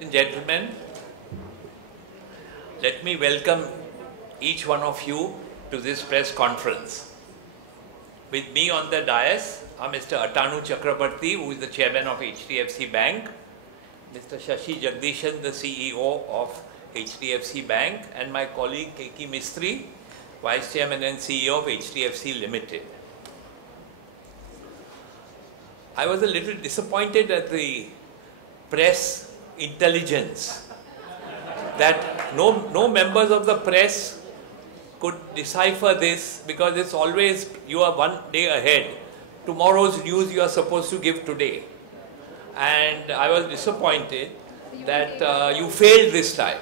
and gentlemen, let me welcome each one of you to this press conference. With me on the dais are Mr. Atanu Chakrabarti, who is the chairman of HDFC Bank, Mr. Shashi Jagdishan, the CEO of HDFC Bank, and my colleague Keki Mistry, Vice Chairman and CEO of HDFC Ltd. I was a little disappointed at the press intelligence that no members of the press could decipher this, because it's always you are one day ahead. Tomorrow's news you are supposed to give today. And I was disappointed that you failed this time.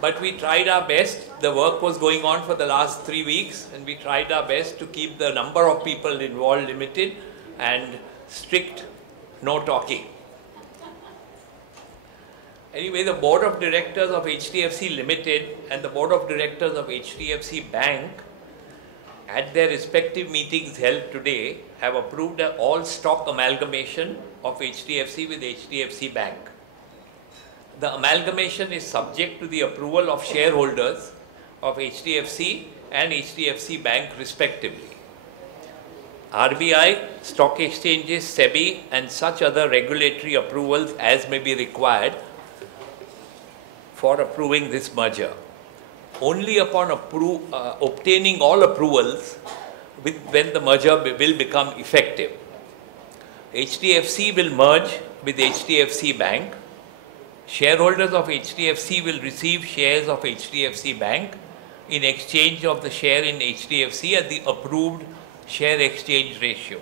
But we tried our best. The work was going on for the last 3 weeks, and we tried our best to keep the number of people involved limited and strict no talking. Anyway, the board of directors of HDFC Ltd and the board of directors of HDFC Bank, at their respective meetings held today, have approved an all-stock amalgamation of HDFC with HDFC Bank. The amalgamation is subject to the approval of shareholders of HDFC and HDFC Bank respectively. RBI, stock exchanges, SEBI, and such other regulatory approvals as may be required for approving this merger. Only upon obtaining all approvals when the merger will become effective. HDFC will merge with HDFC Bank. Shareholders of HDFC will receive shares of HDFC Bank in exchange of the share in HDFC at the approved share exchange ratio.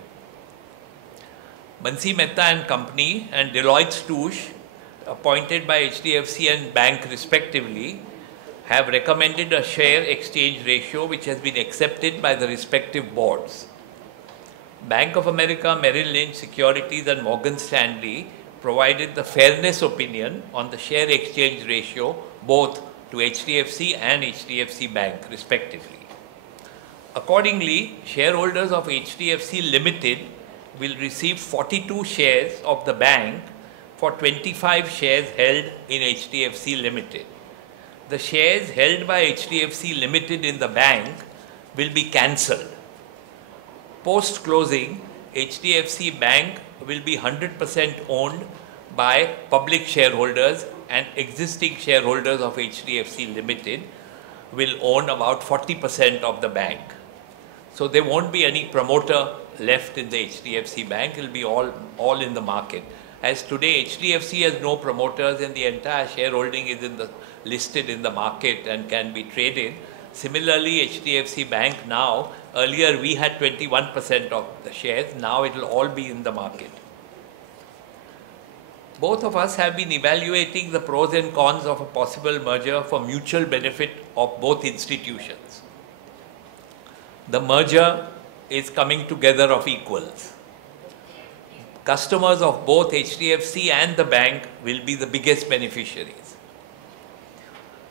Bansi Mehta and Company and Deloitte Touche, appointed by HDFC and Bank respectively, have recommended a share exchange ratio which has been accepted by the respective boards. Bank of America, Merrill Lynch, Securities and Morgan Stanley provided the fairness opinion on the share exchange ratio both to HDFC and HDFC Bank respectively. Accordingly, shareholders of HDFC Ltd will receive 42 shares of the bank for 25 shares held in HDFC Ltd. The shares held by HDFC Ltd in the bank will be cancelled. Post-closing, HDFC Bank will be 100% owned by public shareholders, and existing shareholders of HDFC Ltd will own about 40% of the bank. So there won't be any promoter left in the HDFC Bank. It will be all in the market. As today HDFC has no promoters and the entire shareholding is listed in the market and can be traded. Similarly, HDFC Bank now, earlier we had 21% of the shares, now it will all be in the market. Both of us have been evaluating the pros and cons of a possible merger for mutual benefit of both institutions. The merger is coming together of equals. Customers of both HDFC and the bank will be the biggest beneficiaries.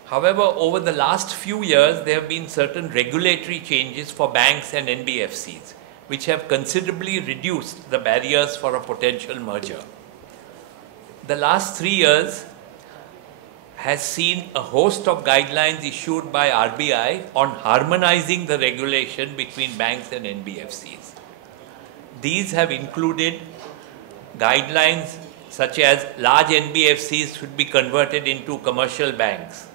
However, over the last few years, there have been certain regulatory changes for banks and NBFCs, which have considerably reduced the barriers for a potential merger. The last 3 years has seen a host of guidelines issued by RBI on harmonizing the regulation between banks and NBFCs. These have included guidelines such as large NBFCs should be converted into commercial banks,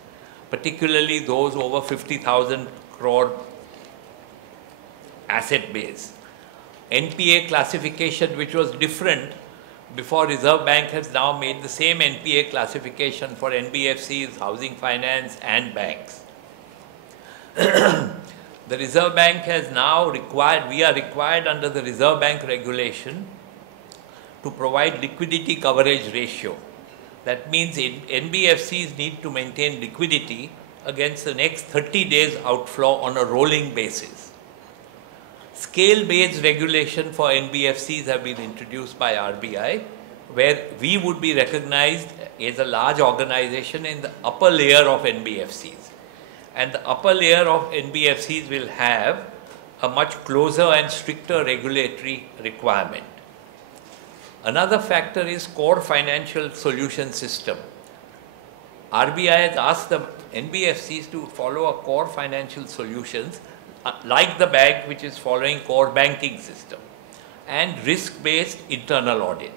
particularly those over 50,000 crore asset base. NPA classification, which was different before, Reserve Bank has now made the same NPA classification for NBFCs, housing finance and banks. The Reserve Bank has now we are required under the Reserve Bank regulation to provide liquidity coverage ratio. That means NBFCs need to maintain liquidity against the next 30 days outflow on a rolling basis. Scale-based regulation for NBFCs have been introduced by RBI, where we would be recognized as a large organization in the upper layer of NBFCs. And the upper layer of NBFCs will have a much closer and stricter regulatory requirement. Another factor is core financial solution system. RBI has asked the NBFCs to follow a core financial solutions like the bank, which is following core banking system, and risk-based internal audit.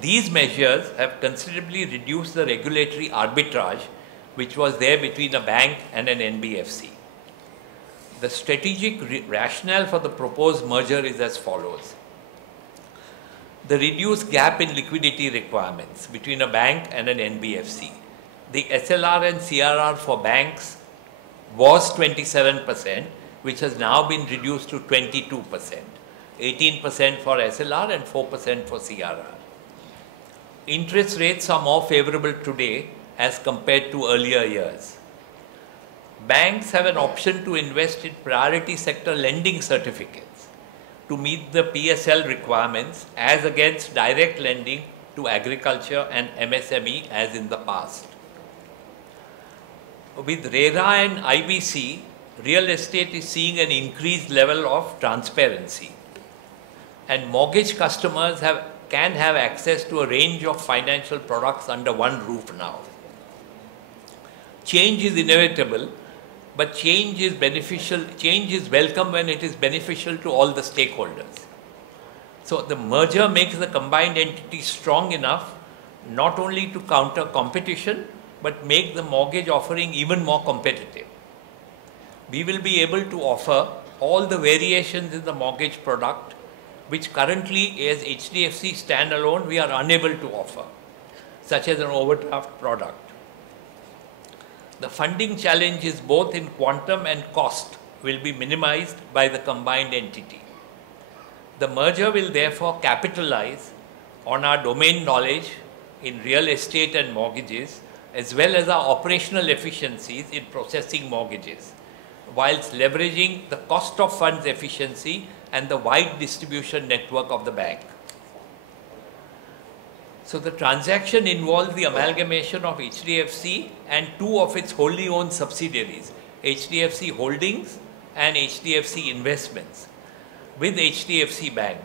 These measures have considerably reduced the regulatory arbitrage which was there between a bank and an NBFC. The strategic rationale for the proposed merger is as follows. The reduced gap in liquidity requirements between a bank and an NBFC. The SLR and CRR for banks was 27%, which has now been reduced to 22%, 18% for SLR and 4% for CRR. Interest rates are more favorable today as compared to earlier years. Banks have an option to invest in priority sector lending certificates to meet the PSL requirements as against direct lending to agriculture and MSME as in the past. With RERA and IBC, real estate is seeing an increased level of transparency, and mortgage customers can have access to a range of financial products under one roof now. Change is inevitable, but change is beneficial. Change is welcome when it is beneficial to all the stakeholders. So the merger makes the combined entity strong enough not only to counter competition, but make the mortgage offering even more competitive. We will be able to offer all the variations in the mortgage product, which currently as HDFC standalone we are unable to offer, such as an overdraft product. The funding challenges both in quantum and cost will be minimized by the combined entity. The merger will therefore capitalize on our domain knowledge in real estate and mortgages, as well as our operational efficiencies in processing mortgages, whilst leveraging the cost of funds efficiency and the wide distribution network of the bank. So the transaction involves the amalgamation of HDFC and two of its wholly owned subsidiaries, HDFC Holdings and HDFC Investments, with HDFC Bank.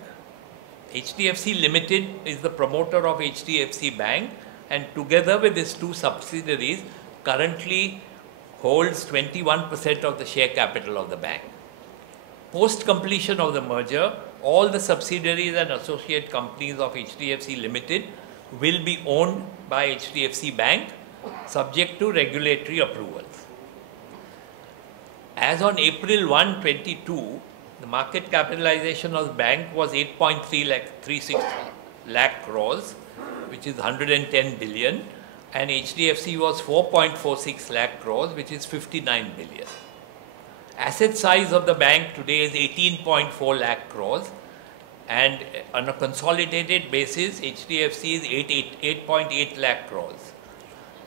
HDFC Ltd is the promoter of HDFC Bank, and together with its two subsidiaries currently holds 21% of the share capital of the bank. Post completion of the merger, all the subsidiaries and associate companies of HDFC Ltd will be owned by HDFC Bank, subject to regulatory approvals. As on April 1, 2022, the market capitalization of the bank was 8.36 lakh crores, which is 110 billion, and HDFC was 4.46 lakh crores, which is 59 billion. Asset size of the bank today is 18.4 lakh crores, and on a consolidated basis, HDFC is 8.8 lakh crores.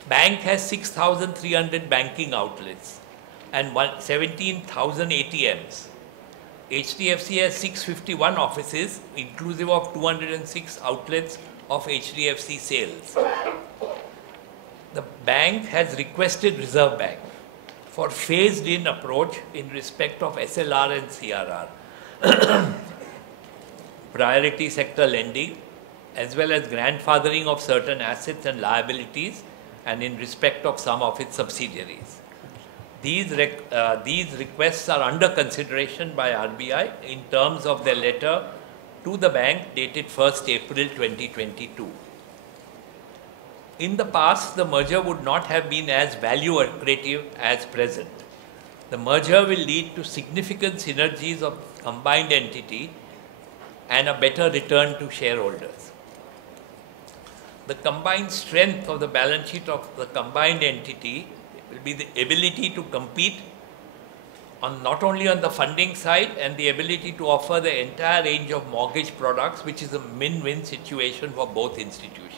Bank has 6,300 banking outlets and 17,000 ATMs. HDFC has 651 offices, inclusive of 206 outlets of HDFC sales. The bank has requested Reserve Bank for phased-in approach in respect of SLR and CRR, priority sector lending, as well as grandfathering of certain assets and liabilities, and in respect of some of its subsidiaries. These requests are under consideration by RBI in terms of their letter to the bank dated 1st April 2022. In the past, the merger would not have been as value accretive as present. The merger will lead to significant synergies of combined entity and a better return to shareholders. The combined strength of the balance sheet of the combined entity will be the ability to compete on not only on the funding side and the ability to offer the entire range of mortgage products, which is a win-win situation for both institutions.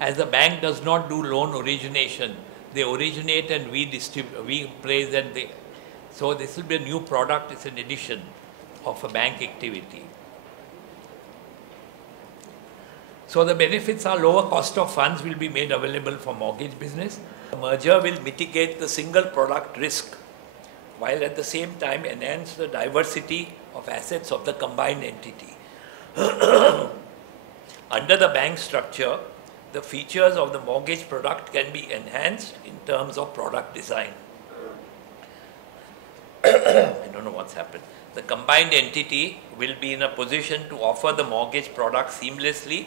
As the bank does not do loan origination, they originate and we distribute, we appraise, and they. So this will be a new product. It's an addition of a bank activity. So the benefits are lower cost of funds will be made available for mortgage business. The merger will mitigate the single product risk while at the same time enhance the diversity of assets of the combined entity. Under the bank structure, the features of the mortgage product can be enhanced in terms of product design. I don't know what's happened. The combined entity will be in a position to offer the mortgage product seamlessly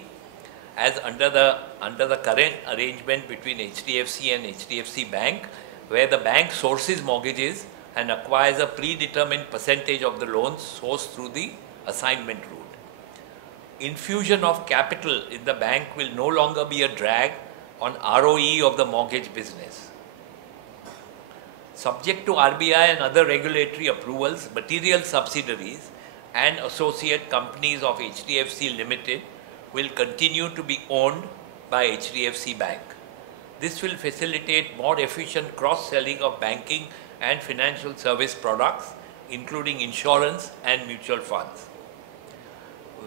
as under the current arrangement between HDFC and HDFC Bank, where the bank sources mortgages and acquires a predetermined percentage of the loans sourced through the assignment route. Infusion of capital in the bank will no longer be a drag on ROE of the mortgage business. Subject to RBI and other regulatory approvals, material subsidiaries and associate companies of HDFC Ltd will continue to be owned by HDFC Bank. This will facilitate more efficient cross-selling of banking and financial service products, including insurance and mutual funds.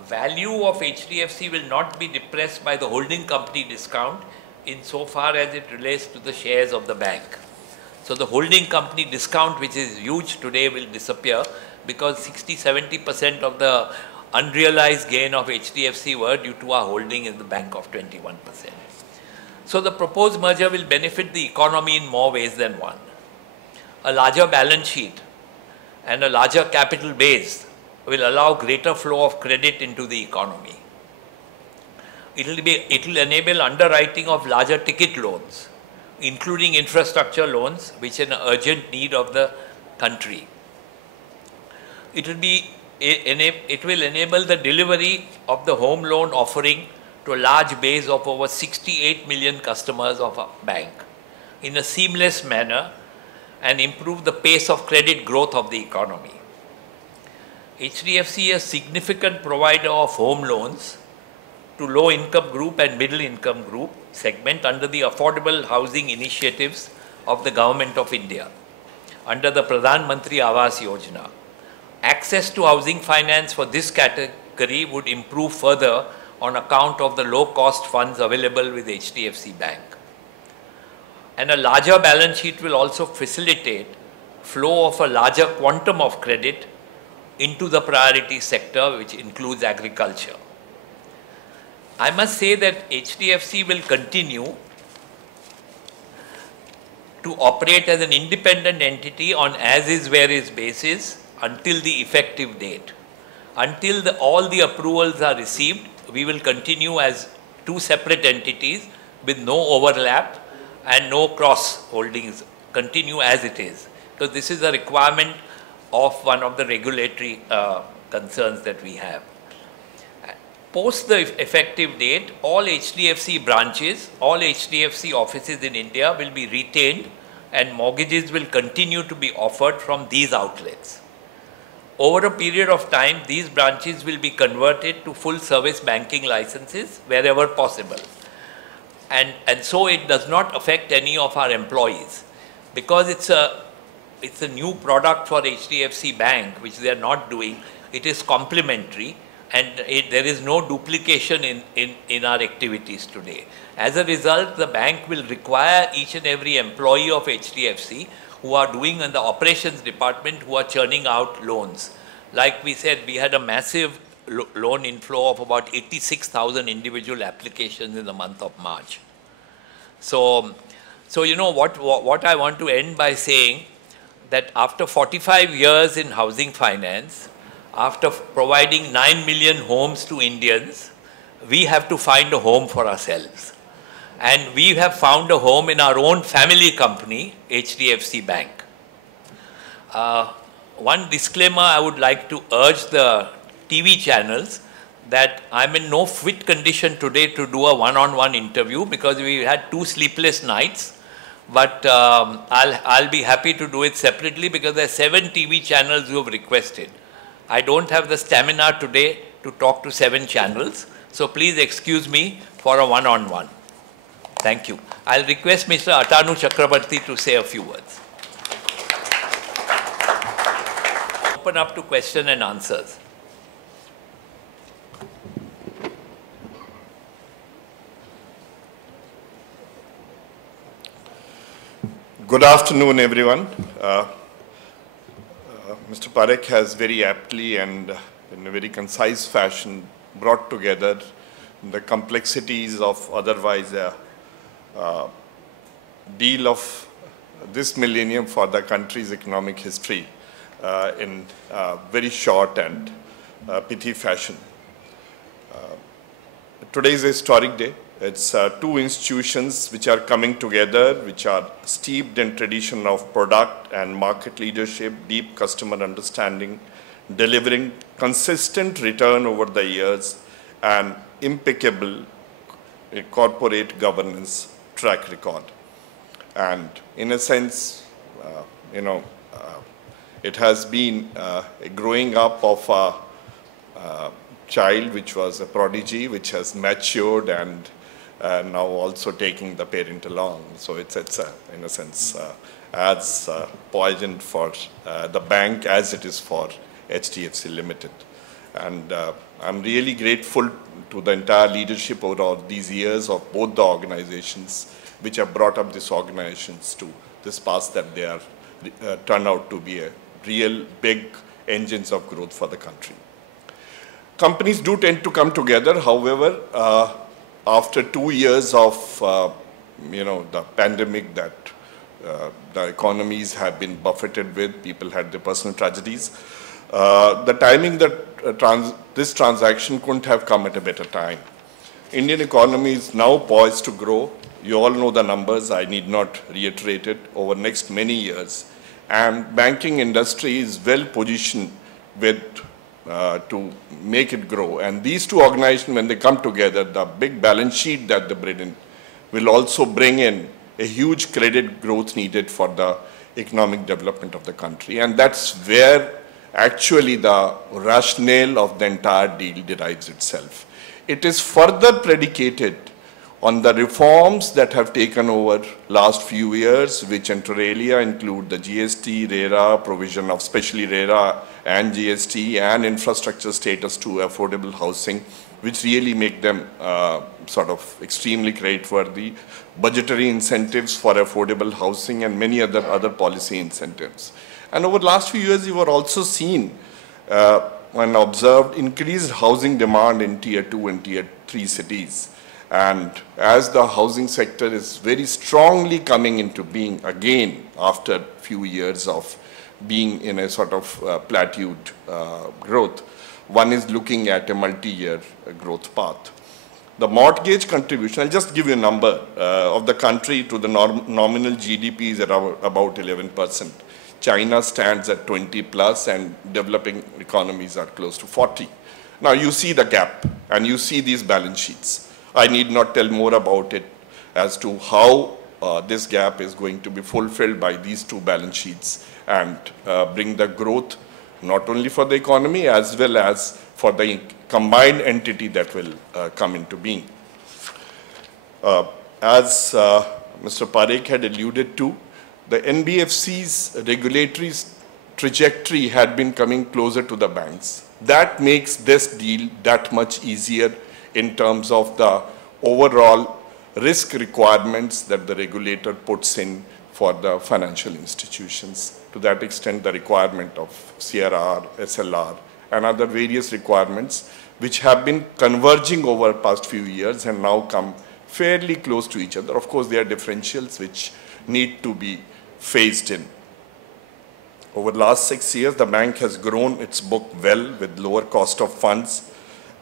Value of HDFC will not be depressed by the holding company discount insofar as it relates to the shares of the bank. So the holding company discount, which is huge today, will disappear because 60-70% of the unrealized gain of HDFC were due to our holding in the bank of 21%. So the proposed merger will benefit the economy in more ways than one. A larger balance sheet and a larger capital base will allow greater flow of credit into the economy. It will enable underwriting of larger ticket loans, including infrastructure loans, which are an urgent need of the country. It will enable the delivery of the home loan offering to a large base of over 68 million customers of a bank in a seamless manner and improve the pace of credit growth of the economy. HDFC is a significant provider of home loans to low-income group and middle-income group segment under the affordable housing initiatives of the Government of India, under the Pradhan Mantri Awas Yojana. Access to housing finance for this category would improve further on account of the low-cost funds available with HDFC Bank. And a larger balance sheet will also facilitate flow of a larger quantum of credit into the priority sector, which includes agriculture. I must say that HDFC will continue to operate as an independent entity on as-is, where-is basis until the effective date. Until all the approvals are received, we will continue as two separate entities with no overlap and no cross-holdings, continue as it is. So this is a requirement of one of the regulatory concerns that we have. Post the effective date, all HDFC branches, all HDFC offices in India will be retained and mortgages will continue to be offered from these outlets. Over a period of time, these branches will be converted to full service banking licenses wherever possible. And so it does not affect any of our employees because it's a new product for HDFC Bank, which they are not doing. It is complementary and there is no duplication in our activities today. As a result, the bank will require each and every employee of HDFC who are doing in the operations department, who are churning out loans. Like we said, we had a massive loan inflow of about 86,000 individual applications in the month of March. So you know what I want to end by saying, that after 45 years in housing finance, after providing 9 million homes to Indians, we have to find a home for ourselves. And we have found a home in our own family company, HDFC Bank. One disclaimer I would like to urge the TV channels that I'm in no fit condition today to do a one-on-one interview because we had 2 sleepless nights. But I'll be happy to do it separately because there are 7 TV channels who have requested. I don't have the stamina today to talk to 7 channels. So please excuse me for a one-on-one. Thank you. I'll request Mr. Atanu Chakrabarti to say a few words. Open up to question and answers. Good afternoon, everyone. Mr. Parekh has very aptly and in a very concise fashion brought together the complexities of otherwise a deal of this millennium for the country's economic history in very short and pithy fashion. Today is a historic day. It's two institutions which are coming together, which are steeped in tradition of product and market leadership, deep customer understanding, delivering consistent return over the years, and impeccable corporate governance track record. And in a sense, it has been a growing up of a child which was a prodigy, which has matured and now also taking the parent along. So it's in a sense, as poignant for the bank as it is for HDFC Ltd. And I'm really grateful to the entire leadership over all these years of both the organizations which have brought up these organizations to this path that they are turned out to be a real big engines of growth for the country. Companies do tend to come together, however, after 2 years of the pandemic that the economies have been buffeted with, people had their personal tragedies. The timing that this transaction couldn't have come at a better time. Indian economy is now poised to grow. You all know the numbers, I need not reiterate it, over next many years. And banking industry is well positioned to make it grow. And these two organizations, when they come together, the big balance sheet that they bring in will also bring in a huge credit growth needed for the economic development of the country. And that's where actually the rationale of the entire deal derives itself. It is further predicated on the reforms that have taken over last few years, which inter alia include the GST, RERA, provision of specially RERA and GST and infrastructure status to affordable housing, which really make them sort of extremely creditworthy, budgetary incentives for affordable housing and many other policy incentives. And over the last few years, you were also seen and observed increased housing demand in Tier 2 and Tier 3 cities. And as the housing sector is very strongly coming into being again after a few years of being in a sort of plateaued growth, one is looking at a multi-year growth path. The mortgage contribution, I'll just give you a number, of the country to the nominal GDP is around about 11%. China stands at 20 plus and developing economies are close to 40. Now you see the gap and you see these balance sheets. I need not tell more about it as to how this gap is going to be fulfilled by these two balance sheets and bring the growth not only for the economy as well as for the combined entity that will come into being. As Mr. Parekh had alluded to, the NBFC's regulatory trajectory had been coming closer to the banks. That makes this deal that much easier in terms of the overall risk requirements that the regulator puts in for the financial institutions. To that extent, the requirement of CRR, SLR, and other various requirements which have been converging over the past few years and now come fairly close to each other. Of course, there are differentials which need to be phased in. Over the last 6 years, the bank has grown its book well with lower cost of funds,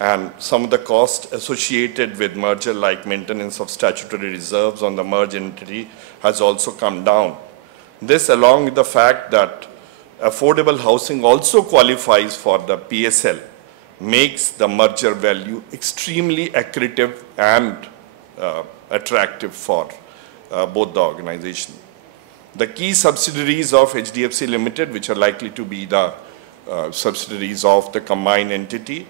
and some of the costs associated with merger like maintenance of statutory reserves on the merged entity has also come down. This, along with the fact that affordable housing also qualifies for the PSL, makes the merger value extremely accretive and attractive for both the organizations. The key subsidiaries of HDFC Ltd, which are likely to be the subsidiaries of the combined entity,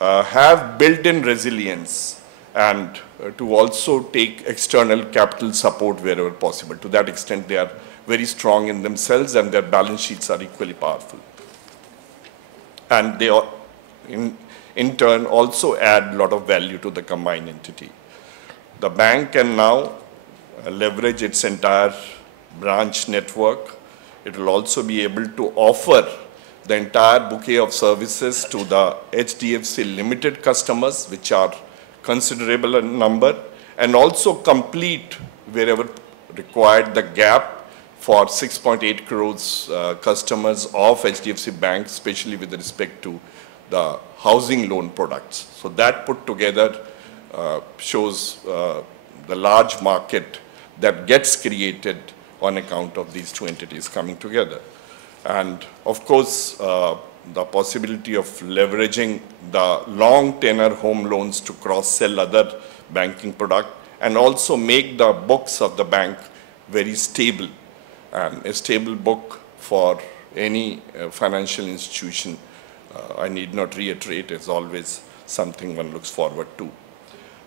have built-in resilience and to also take external capital support wherever possible. To that extent, they are very strong in themselves and their balance sheets are equally powerful. And they are, in turn also add a lot of value to the combined entity. The bank can now leverage its entire branch network. It will also be able to offer the entire bouquet of services to the HDFC Limited customers, which are considerable in number, and also complete, wherever required, the gap for 6.8 crores customers of HDFC Bank, especially with respect to the housing loan products. So that put together shows the large market that gets created on account of these two entities coming together. And of course, the possibility of leveraging the long tenor home loans to cross-sell other banking product and also make the books of the bank very stable. And a stable book for any financial institution, I need not reiterate, is always something one looks forward to.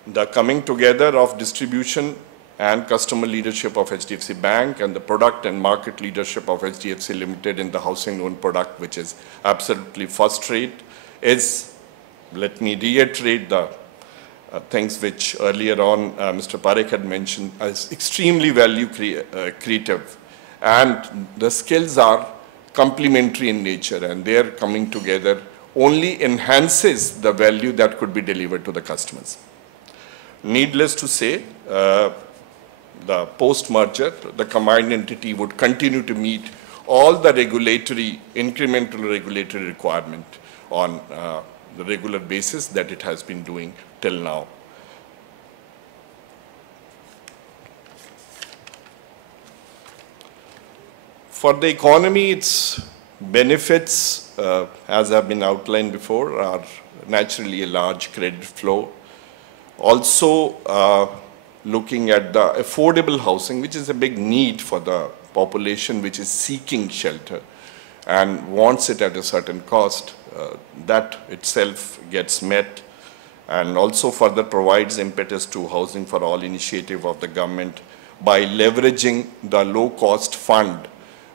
The coming together of distribution and customer leadership of HDFC Bank and the product and market leadership of HDFC Limited in the housing loan product, which is absolutely first rate, is, let me reiterate the things which earlier on Mr. Parekh had mentioned, as extremely value creative. And the skills are complementary in nature, and their coming together only enhances the value that could be delivered to the customers. Needless to say, the post-merger, the combined entity would continue to meet all the regulatory, incremental regulatory requirement on the regular basis that it has been doing till now. For the economy, its benefits, as have been outlined before, are naturally a large credit flow. Also, looking at the affordable housing, which is a big need for the population which is seeking shelter and wants it at a certain cost, that itself gets met, and also further provides impetus to Housing for All initiative of the government by leveraging the low-cost fund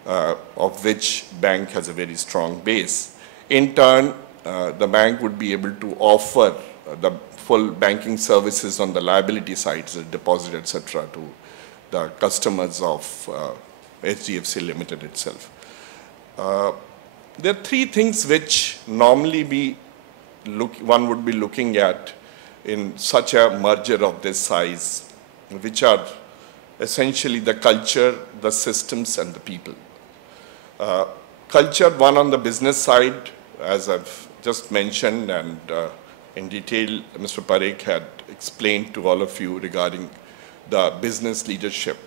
of which bank has a very strong base. In turn, the bank would be able to offer the full banking services on the liability side, the deposit, etc., to the customers of HDFC Limited itself. There are three things which normally one would be looking at in such a merger of this size, which are essentially the culture, the systems, and the people. Culture, one on the business side, as I've just mentioned, and in detail, Mr. Parekh had explained to all of you regarding the business leadership.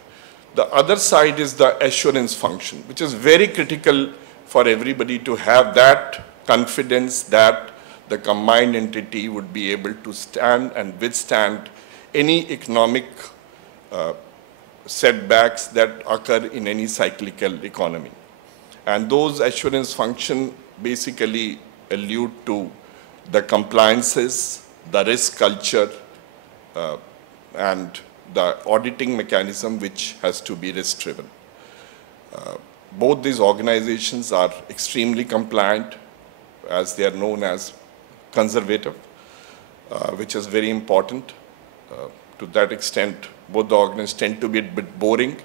The other side is the assurance function, which is very critical for everybody to have that confidence that the combined entity would be able to stand and withstand any economic setbacks that occur in any cyclical economy. And those assurance function basically allude to the compliances, the risk culture, and the auditing mechanism which has to be risk-driven. Both these organizations are extremely compliant, as they are known as conservative, which is very important. To that extent, both the organizations tend to be a bit boring,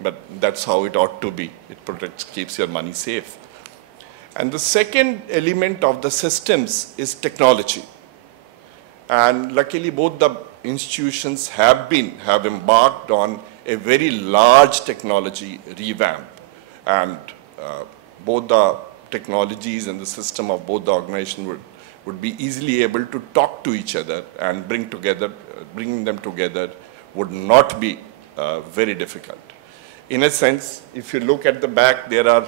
but that's how it ought to be. It protects, keeps your money safe. And the second element of the systems is technology. And luckily, both the institutions have embarked on a very large technology revamp. And both the technologies and the system of both the organizations would be easily able to talk to each other and bringing them together would not be very difficult. In a sense, if you look at the back, there are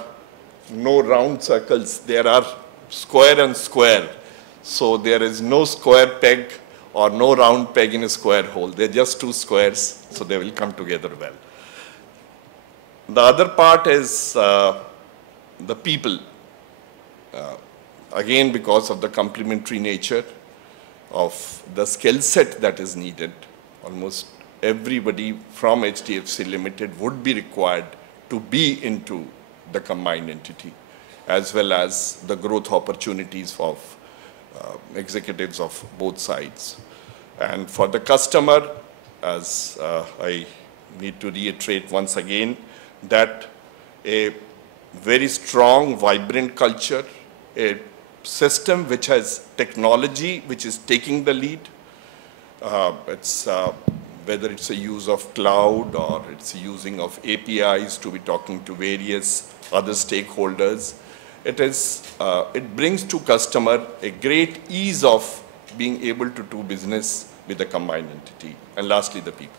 no round circles, there are square and square. So there is no square peg or no round peg in a square hole. They're just two squares, so they will come together well. The other part is the people. Again, because of the complementary nature of the skill set that is needed, almost everybody from HDFC Limited would be required to be into the combined entity, as well as the growth opportunities of executives of both sides. And for the customer, as I need to reiterate once again, that a very strong, vibrant culture a system which has technology which is taking the lead. Whether it's a use of cloud or it's using of APIs to be talking to various other stakeholders. It brings to customer a great ease of being able to do business with the combined entity. And lastly, the people.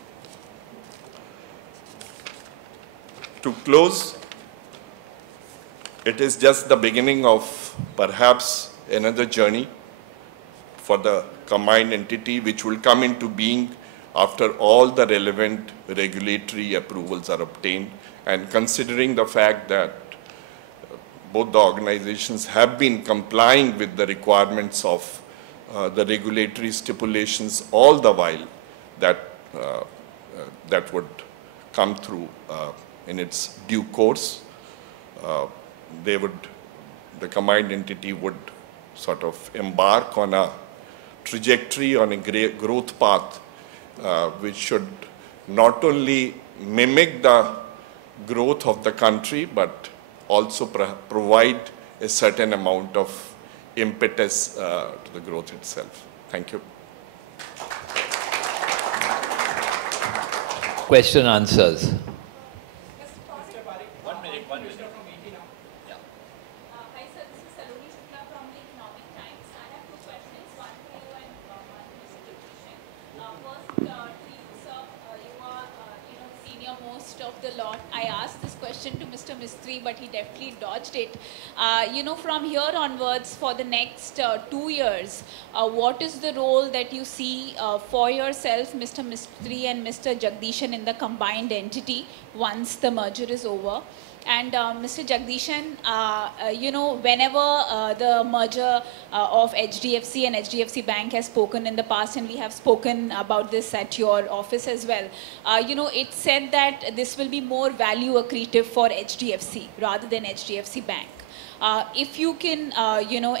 To close, it is just the beginning of perhaps another journey for the combined entity, which will come into being after all the relevant regulatory approvals are obtained, and considering the fact that both the organizations have been complying with the requirements of the regulatory stipulations all the while, that would come through in its due course. The combined entity would sort of embark on a trajectory, on a growth path, which should not only mimic the growth of the country, but also provide a certain amount of impetus to the growth itself. Thank you. Question answers. To Mr. Mistry, but he definitely dodged it. From here onwards, for the next 2 years, what is the role that you see for yourself, Mr. Mistry and Mr. Jagdishan, in the combined entity once the merger is over? And Mr. Jagdishan, whenever the merger of HDFC and HDFC Bank has spoken in the past, and we have spoken about this at your office as well, it's said that this will be more value accretive for HDFC rather than HDFC Bank. If you can,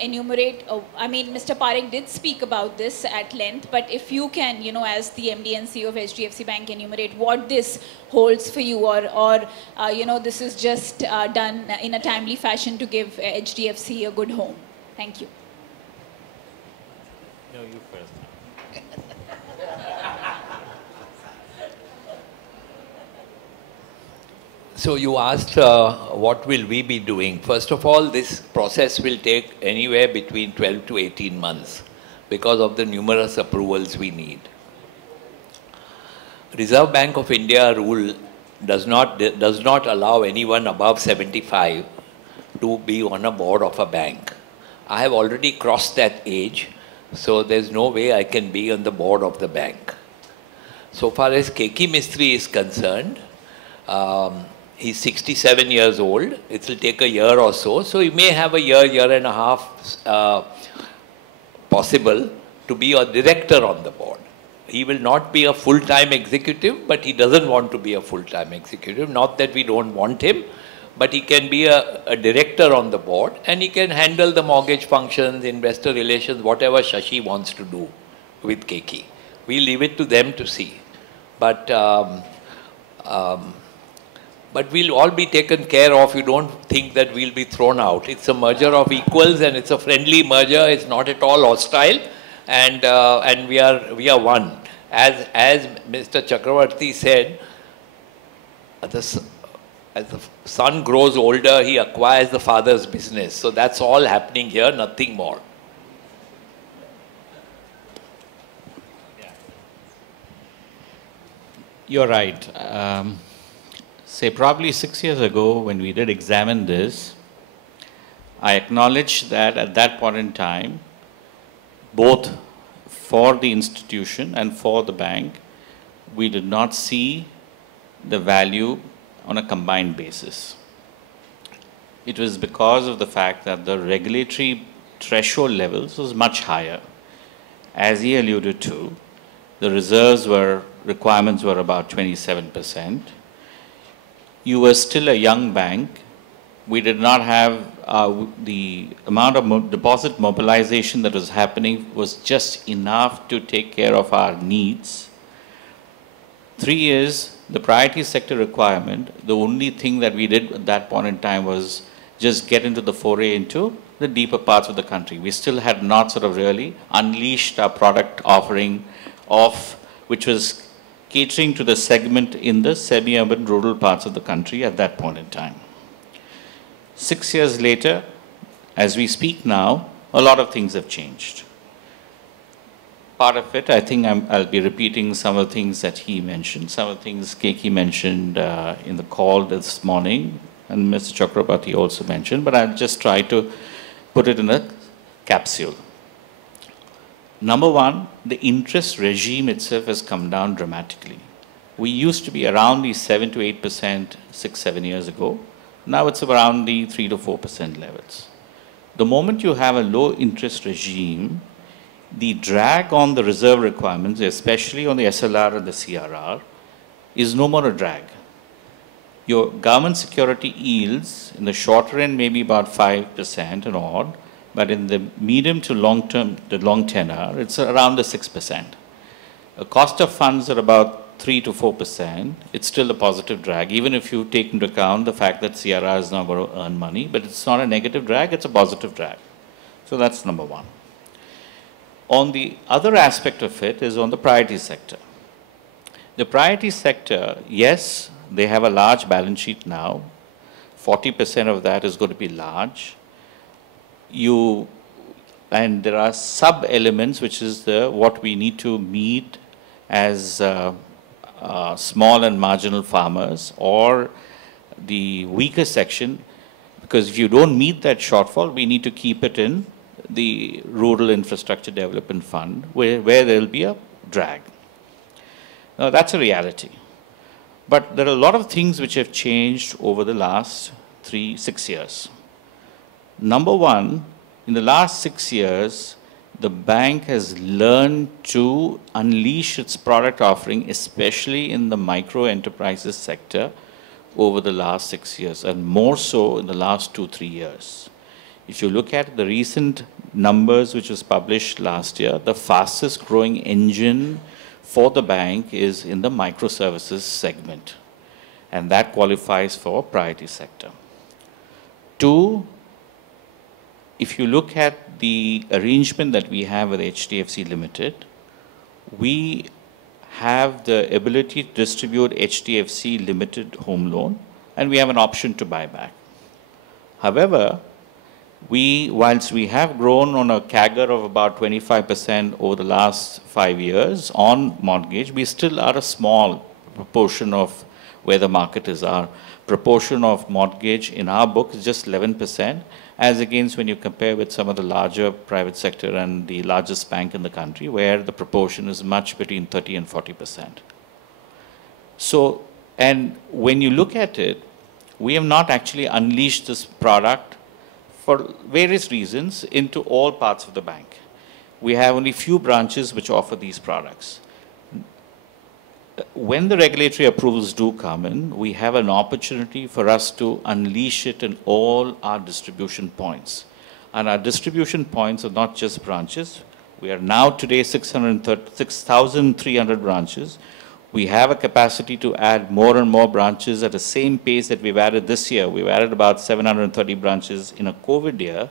enumerate, Mr. Parekh did speak about this at length, but if you can, as the MD and CEO of HDFC Bank, enumerate what this holds for you, or this is just done in a timely fashion to give HDFC a good home. Thank you. No, you first. So you asked what will we be doing. First of all, this process will take anywhere between 12 to 18 months because of the numerous approvals we need. Reserve Bank of India rule does not allow anyone above 75 to be on a board of a bank. I have already crossed that age, so there's no way I can be on the board of the bank. So far as Keki Mistry is concerned, he's 67 years old. It will take a year or so. So he may have a year and a half possible to be a director on the board. He will not be a full-time executive, but he doesn't want to be a full-time executive. Not that we don't want him, but he can be a director on the board, and he can handle the mortgage functions, investor relations, whatever Shashi wants to do with Keki. We leave it to them to see. But we'll all be taken care of. You don't think that we'll be thrown out. It's a merger of equals, and it's a friendly merger. It's not at all hostile, and we are one. As Mr. Chakravarti said, as the son grows older, he acquires the father's business. So that's all happening here, nothing more. You're right. Say probably 6 years ago when we did examine this, I acknowledged that at that point in time, both for the institution and for the bank, we did not see the value on a combined basis. It was because of the fact that the regulatory threshold levels was much higher. As he alluded to, the requirements were about 27%. You were still a young bank. We did not have the amount of deposit mobilization that was happening was just enough to take care of our needs. 3 years, the priority sector requirement, the only thing that we did at that point in time was just get into the foray into the deeper parts of the country. We still had not sort of really unleashed our product offering of, which was catering to the segment in the semi-urban rural parts of the country at that point in time. 6 years later, as we speak now, a lot of things have changed. Part of it, I think I'll be repeating some of the things that he mentioned, some of the things Keki mentioned in the call this morning, and Mr. Chakrabarti also mentioned, but I'll just try to put it in a capsule. Number one, the interest regime itself has come down dramatically. We used to be around the 7 to 8% 6-7 years ago. Now it's around the 3 to 4% levels. The moment you have a low interest regime, the drag on the reserve requirements, especially on the SLR and the CRR, is no more a drag. Your government security yields in the shorter end may be about 5% and odd, but in the medium to long term, the long tenor, it's around the 6%. A cost of funds are about 3 to 4%. It's still a positive drag, even if you take into account the fact that CRR is now going to earn money, but it's not a negative drag, it's a positive drag. So that's number one. On the other aspect of it is on the priority sector. The priority sector, yes, they have a large balance sheet now. 40% of that is going to be large. And there are sub-elements, which is what we need to meet as small and marginal farmers, or the weaker section, because if you don't meet that shortfall, we need to keep it in the Rural Infrastructure Development Fund, where there will be a drag. Now, that's a reality. But there are a lot of things which have changed over the last 6 years. Number one, in the last 6 years, the bank has learned to unleash its product offering, especially in the micro enterprises sector, over the last 6 years, and more so in the last 2-3 years. If you look at the recent numbers which was published last year, the fastest growing engine for the bank is in the microservices segment, and that qualifies for priority sector. Two, if you look at the arrangement that we have with HDFC Ltd, we have the ability to distribute HDFC Ltd home loan, and we have an option to buy back. However, whilst we have grown on a CAGR of about 25% over the last 5 years on mortgage, we still are a small proportion of where the market is. Our proportion of mortgage in our book is just 11%, as against when you compare with some of the larger private sector and the largest bank in the country, where the proportion is much between 30 and 40%. So, and when you look at it, we have not actually unleashed this product for various reasons into all parts of the bank. We have only few branches which offer these products. When the regulatory approvals do come in, we have an opportunity for us to unleash it in all our distribution points. And our distribution points are not just branches. We are now today 6,300 branches. We have a capacity to add more and more branches at the same pace that we've added this year. We've added about 730 branches in a COVID year.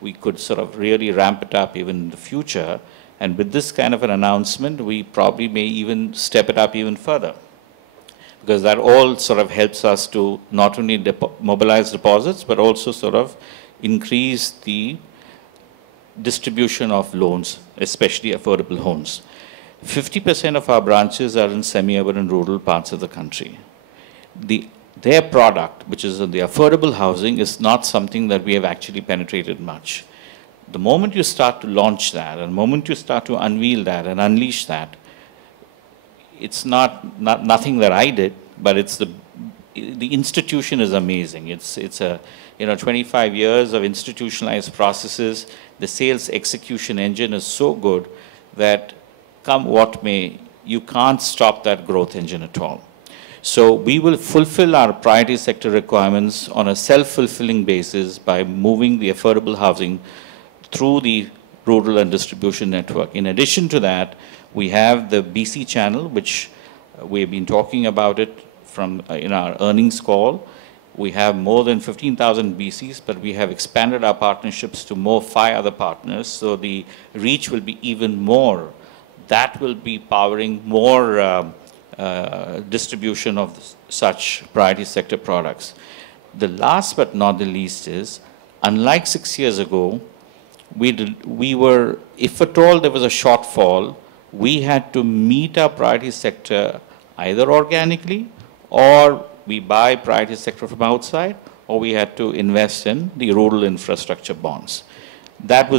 We could sort of really ramp it up even in the future. And with this kind of an announcement, we probably may even step it up even further, because that all sort of helps us to not only mobilize deposits, but also sort of increase the distribution of loans, especially affordable homes. 50% of our branches are in semi-urban and rural parts of the country. Their product, which is the affordable housing, is not something that we have actually penetrated much. The moment you start to launch that, and the moment you start to unveil that and unleash that, it's nothing that I did, but it's the institution is amazing. It's a 25 years of institutionalized processes. The sales execution engine is so good that come what may, you can't stop that growth engine at all. So we will fulfill our priority sector requirements on a self-fulfilling basis by moving the affordable housing through the rural and distribution network. In addition to that, we have the BC channel, which we've been talking about it from in our earnings call. We have more than 15,000 BCs, but we have expanded our partnerships to more 5 other partners, so the reach will be even more. That will be powering more distribution of such priority sector products. The last but not the least is, unlike 6 years ago, we were, if at all there was a shortfall, we had to meet our priority sector either organically, or we buy priority sector from outside, or we had to invest in the rural infrastructure bonds. That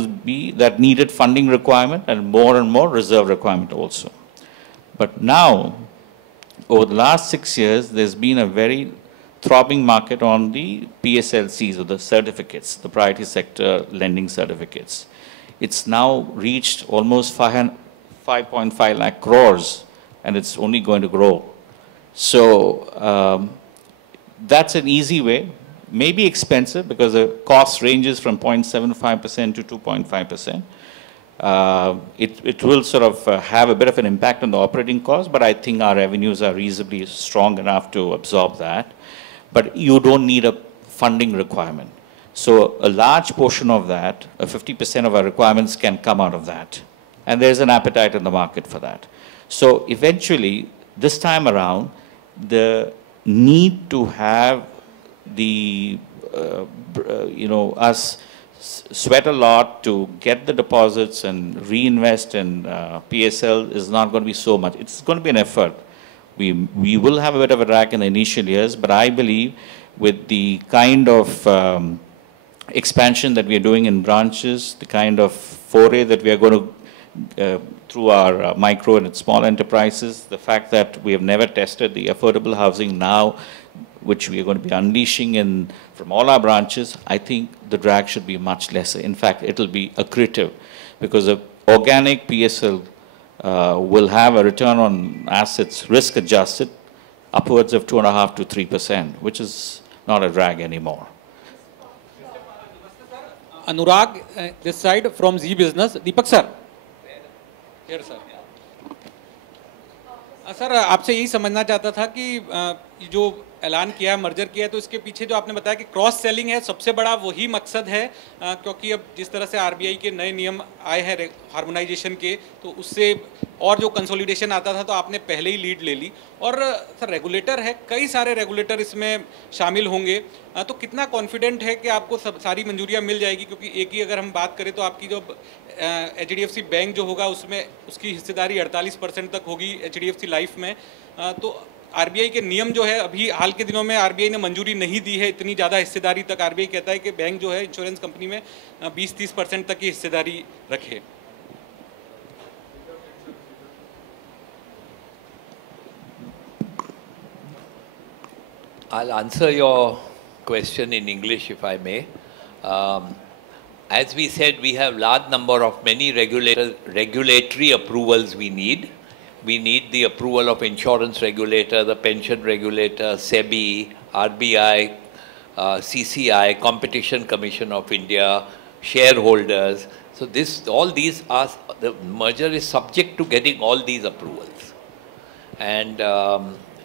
needed funding requirement and more reserve requirement also. But now, over the last 6 years, there's been a very throbbing market on the PSLCs, or the certificates, the priority sector lending certificates. It's now reached almost 5.5 lakh crores, and it's only going to grow. So that's an easy way, maybe expensive because the cost ranges from 0.75% to 2.5%. It will sort of have a bit of an impact on the operating cost, but I think our revenues are reasonably strong enough to absorb that. But you don't need a funding requirement. So a large portion of that, 50% of our requirements can come out of that. And there's an appetite in the market for that. So eventually, this time around, the need to have the, us sweat a lot to get the deposits and reinvest in PSL is not going to be so much. It's going to be an effort. We will have a bit of a drag in the initial years, but I believe with the kind of expansion that we are doing in branches, the kind of foray that we are going to through our micro and small enterprises, the fact that we have never tested the affordable housing now, which we are going to be unleashing from all our branches, I think the drag should be much lesser. In fact, it will be accretive, because the organic PSL will have a return on assets, risk adjusted, upwards of 2.5% to 3%, which is not a drag anymore. Anurag, this side from Z Business. Deepak sir. Here sir. Sir आपसे यही समझना चाहता था कि जो ऐलान किया है, मर्जर किया है, तो इसके पीछे जो आपने बताया कि क्रॉस सेलिंग है, सबसे बड़ा वही मकसद है, क्योंकि अब जिस तरह से आरबीआई के नए नियम आए हैं हार्मोनाइजेशन के, तो उससे और जो कंसोलिडेशन आता था तो आपने पहले ही लीड ले ली। और सर रेगुलेटर है, कई सारे रेगुलेटर इसमें शामिल होंगे, तो कितना कॉन्फिडेंट है कि आपको सारी मंजूरियाँ मिल जाएगी? क्योंकि एक ही अगर हम बात करें तो आपकी जो HDFC बैंक जो होगा उसमें उसकी हिस्सेदारी 48% तक होगी HDFC लाइफ में। तो आरबीआई के नियम जो है, अभी हाल के दिनों में आरबीआई ने मंजूरी नहीं दी है इतनी ज़्यादा हिस्सेदारी तक। आरबीआई कहता है कि बैंक जो है इंश्योरेंस कंपनी में 20-30% तक की हिस्सेदारी रखे। I'll answer your question in English if I may. As we said, we have large number of many regulatory approvals we need. We need the approval of insurance regulator, the pension regulator, SEBI, RBI, CCI, Competition Commission of India, shareholders. So all these are, the merger is subject to getting all these approvals. And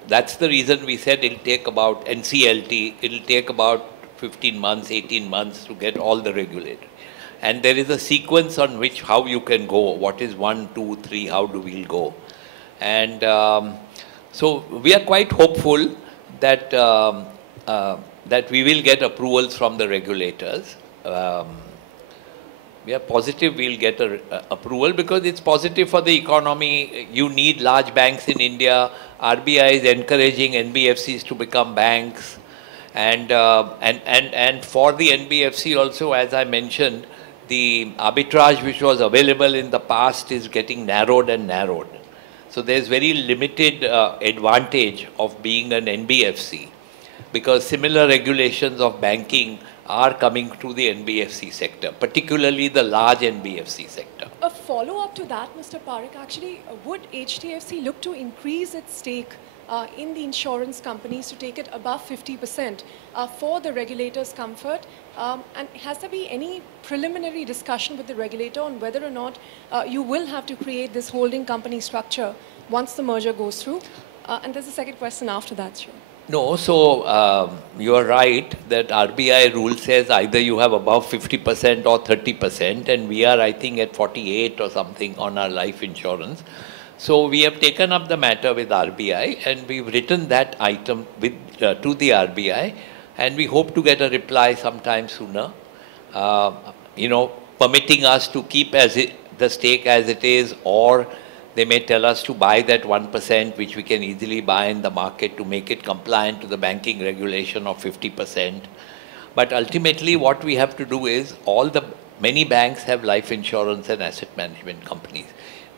that's the reason we said it'll take about NCLT, it'll take about 15 months, 18 months to get all the regulatory. And there is a sequence on which how you can go. What is 1, 2, 3, how do we go? And so we are quite hopeful that, that we will get approvals from the regulators. We are positive we'll get approval because it's positive for the economy. You need large banks in India. RBI is encouraging NBFCs to become banks. And for the NBFC also, as I mentioned, the arbitrage which was available in the past is getting narrowed and narrowed. So there's very limited advantage of being an NBFC because similar regulations of banking are coming to the NBFC sector, particularly the large NBFC sector. A follow-up to that, Mr. Parekh, actually, would HDFC look to increase its stake in the insurance companies to take it above 50% for the regulator's comfort? And has there been any preliminary discussion with the regulator on whether or not you will have to create this holding company structure once the merger goes through? And there's a second question after that, sure. No, so you are right that RBI rule says either you have above 50% or 30%, and we are, I think, at 48 or something on our life insurance. So we have taken up the matter with RBI, and we've written that item with to the RBI, and we hope to get a reply sometime sooner. You know, permitting us to keep the stake as it is, or they may tell us to buy that 1%, which we can easily buy in the market to make it compliant to the banking regulation of 50%. But ultimately, what we have to do is, many banks have life insurance and asset management companies.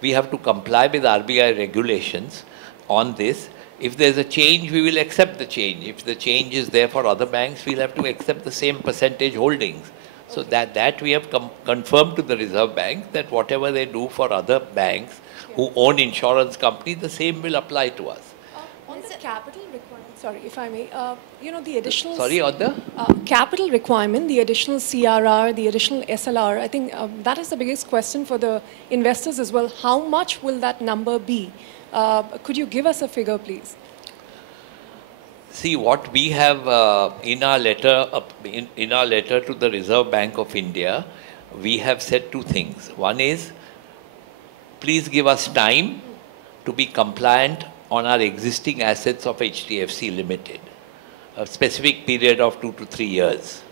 We have to comply with RBI regulations on this. If there's a change, we will accept the change. If the change is there for other banks, we'll have to accept the same percentage holdings. So that we have confirmed to the Reserve Bank that whatever they do for other banks who own insurance companies, the same will apply to us. On the capital requirement, sorry, if I may, you know, the additional... Sorry, on the? Capital requirement, the additional CRR, the additional SLR, I think that is the biggest question for the investors as well. How much will that number be? Could you give us a figure, please? See, what we have in our letter to the Reserve Bank of India, we have said two things. One is, please give us time to be compliant on our existing assets of HDFC Ltd, a specific period of 2 to 3 years.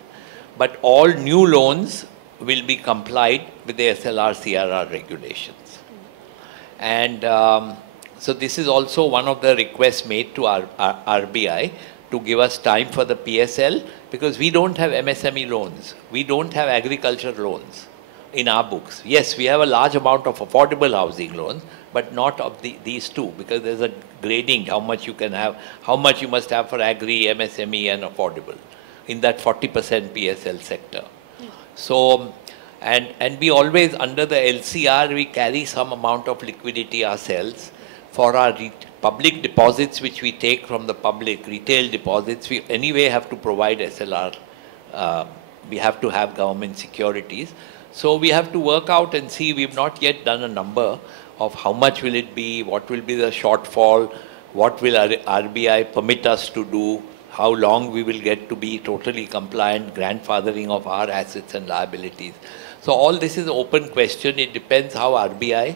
But all new loans will be complied with the SLR CRR regulations. And so this is also one of the requests made to our RBI to give us time for the PSL, because we don't have MSME loans. We don't have agriculture loans in our books. Yes, we have a large amount of affordable housing loans, but not of these two, because there's a grading how much you can have, how much you must have for agri, MSME and affordable in that 40% PSL sector. So, and we always, under the LCR, we carry some amount of liquidity ourselves for our public deposits, which we take from the public, retail deposits. We anyway have to provide SLR. We have to have government securities. So we have to work out and see. We've not yet done a number of how much will it be, what will be the shortfall, what will our RBI permit us to do, how long we will get to be totally compliant, grandfathering of our assets and liabilities. So all this is an open question. It depends how RBI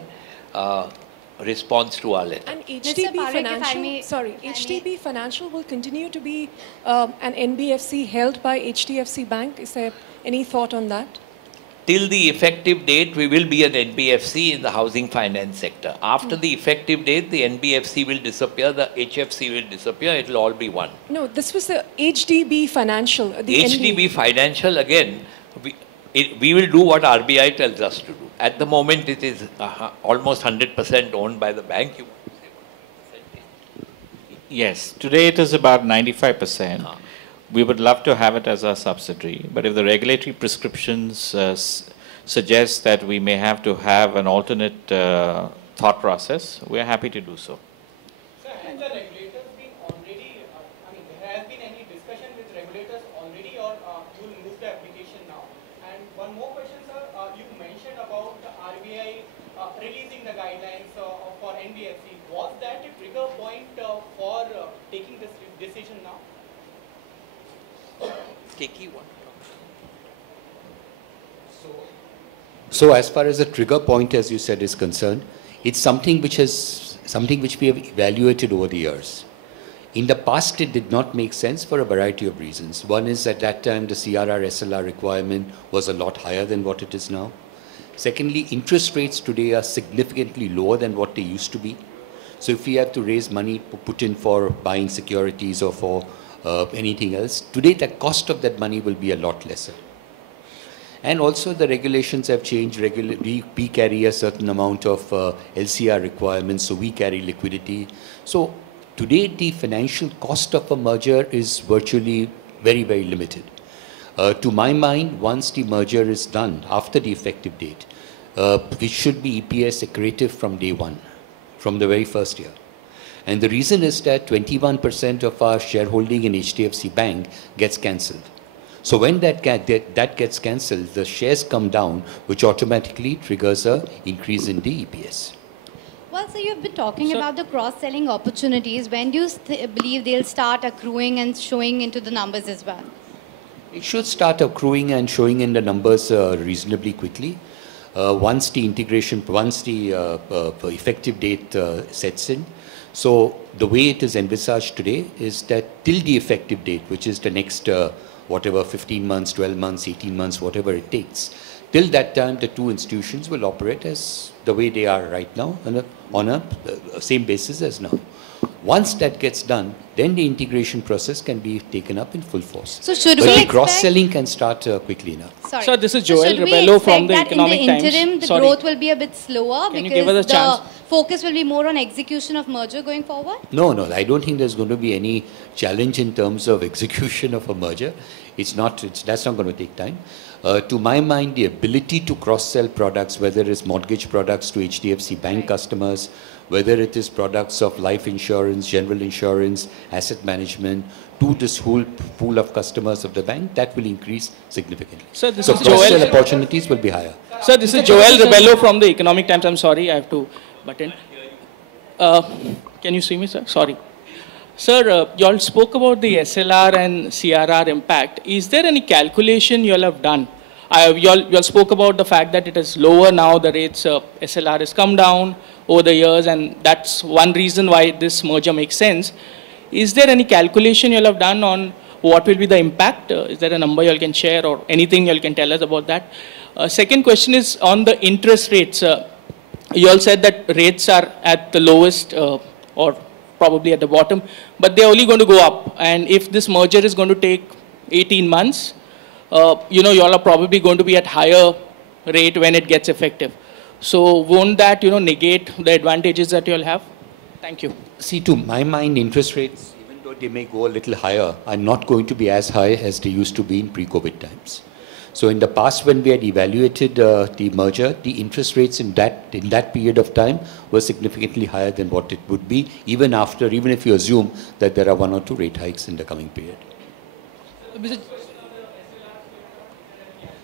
responds to our letter. And HDB Financial, HDB Financial will continue to be an NBFC held by HDFC Bank. Is there any thought on that? Till the effective date, we will be an NBFC in the housing finance sector. After the effective date, the NBFC will disappear, the HFC will disappear, it will all be one. No, this was the HDB Financial. The HDB Financial, again, we will do what RBI tells us to do. At the moment, it is almost 100% owned by the bank. You want to say what percentage? Yes, today it is about 95%. We would love to have it as a subsidiary, but if the regulatory prescriptions suggest that we may have to have an alternate thought process, we are happy to do so. Sir, has the regulators been already, I mean, there has been any discussion with regulators already, or you will move the application now? And one more question, sir, you mentioned about the RBI releasing the guidelines for NBFC. Was that a trigger point for taking this decision now? So as far as the trigger point, as you said, is concerned, it's something which we have evaluated over the years. In the past, it did not make sense for a variety of reasons. One is at that time, the CRR SLR requirement was a lot higher than what it is now. Secondly, interest rates today are significantly lower than what they used to be. So if we have to raise money, put in for buying securities or for anything else, today the cost of that money will be a lot lesser. And also the regulations have changed. We carry a certain amount of LCR requirements, so we carry liquidity. So today the financial cost of a merger is virtually very, very limited. To my mind, once the merger is done, after the effective date, it should be EPS accretive from day one, from the very first year. And the reason is that 21% of our shareholding in HDFC Bank gets cancelled. So when that gets cancelled, the shares come down, which automatically triggers an increase in the EPS. Well, so you've been talking about the cross-selling opportunities. When do you believe they'll start accruing and showing into the numbers as well? It should start accruing and showing in the numbers reasonably quickly. Once the integration, once the effective date sets in. So the way it is envisaged today is that till the effective date, which is the next whatever 15 months, 12 months, 18 months, whatever it takes, till that time the two institutions will operate as the way they are right now on a same basis as now. Once that gets done, then the integration process can be taken up in full force. So should but we the expect... cross-selling can start quickly enough. Sorry. So this is So Joel should we Rebello from expect the that Economic in the Times. interim, the Sorry. growth will be a bit slower Can you give because us a chance? the focus will be more on execution of merger going forward? No, I don't think there's going to be any challenge in terms of execution of a merger. That's not going to take time. To my mind, the ability to cross-sell products, whether it's mortgage products to HDFC Bank customers, whether it is products of life insurance, general insurance, asset management, to this whole pool of customers of the bank, that will increase significantly. So this so is cross-sell Joel. opportunities will be higher. Sir, this is Joel Rebello from the Economic Times. I'm sorry, I have to button. Can you see me, sir? Sorry. Sir, you all spoke about the SLR and CRR impact. Is there any calculation you all have done? You all spoke about the fact that it is lower now, the rates, SLR has come down over the years, and that's one reason why this merger makes sense. Is there any calculation you all have done on what will be the impact? Is there a number you all can share or anything you all can tell us about that? Second question is on the interest rates. You all said that rates are at the lowest or probably at the bottom, but they're only going to go up. And if this merger is going to take 18 months, you all are probably going to be at higher rate when it gets effective. So won't that, negate the advantages that you all have? Thank you. See, to my mind, interest rates, even though they may go a little higher, are not going to be as high as they used to be in pre-COVID times. So in the past, when we had evaluated the merger, the interest rates in that period of time were significantly higher than what it would be, even if you assume that there are 1 or 2 rate hikes in the coming period.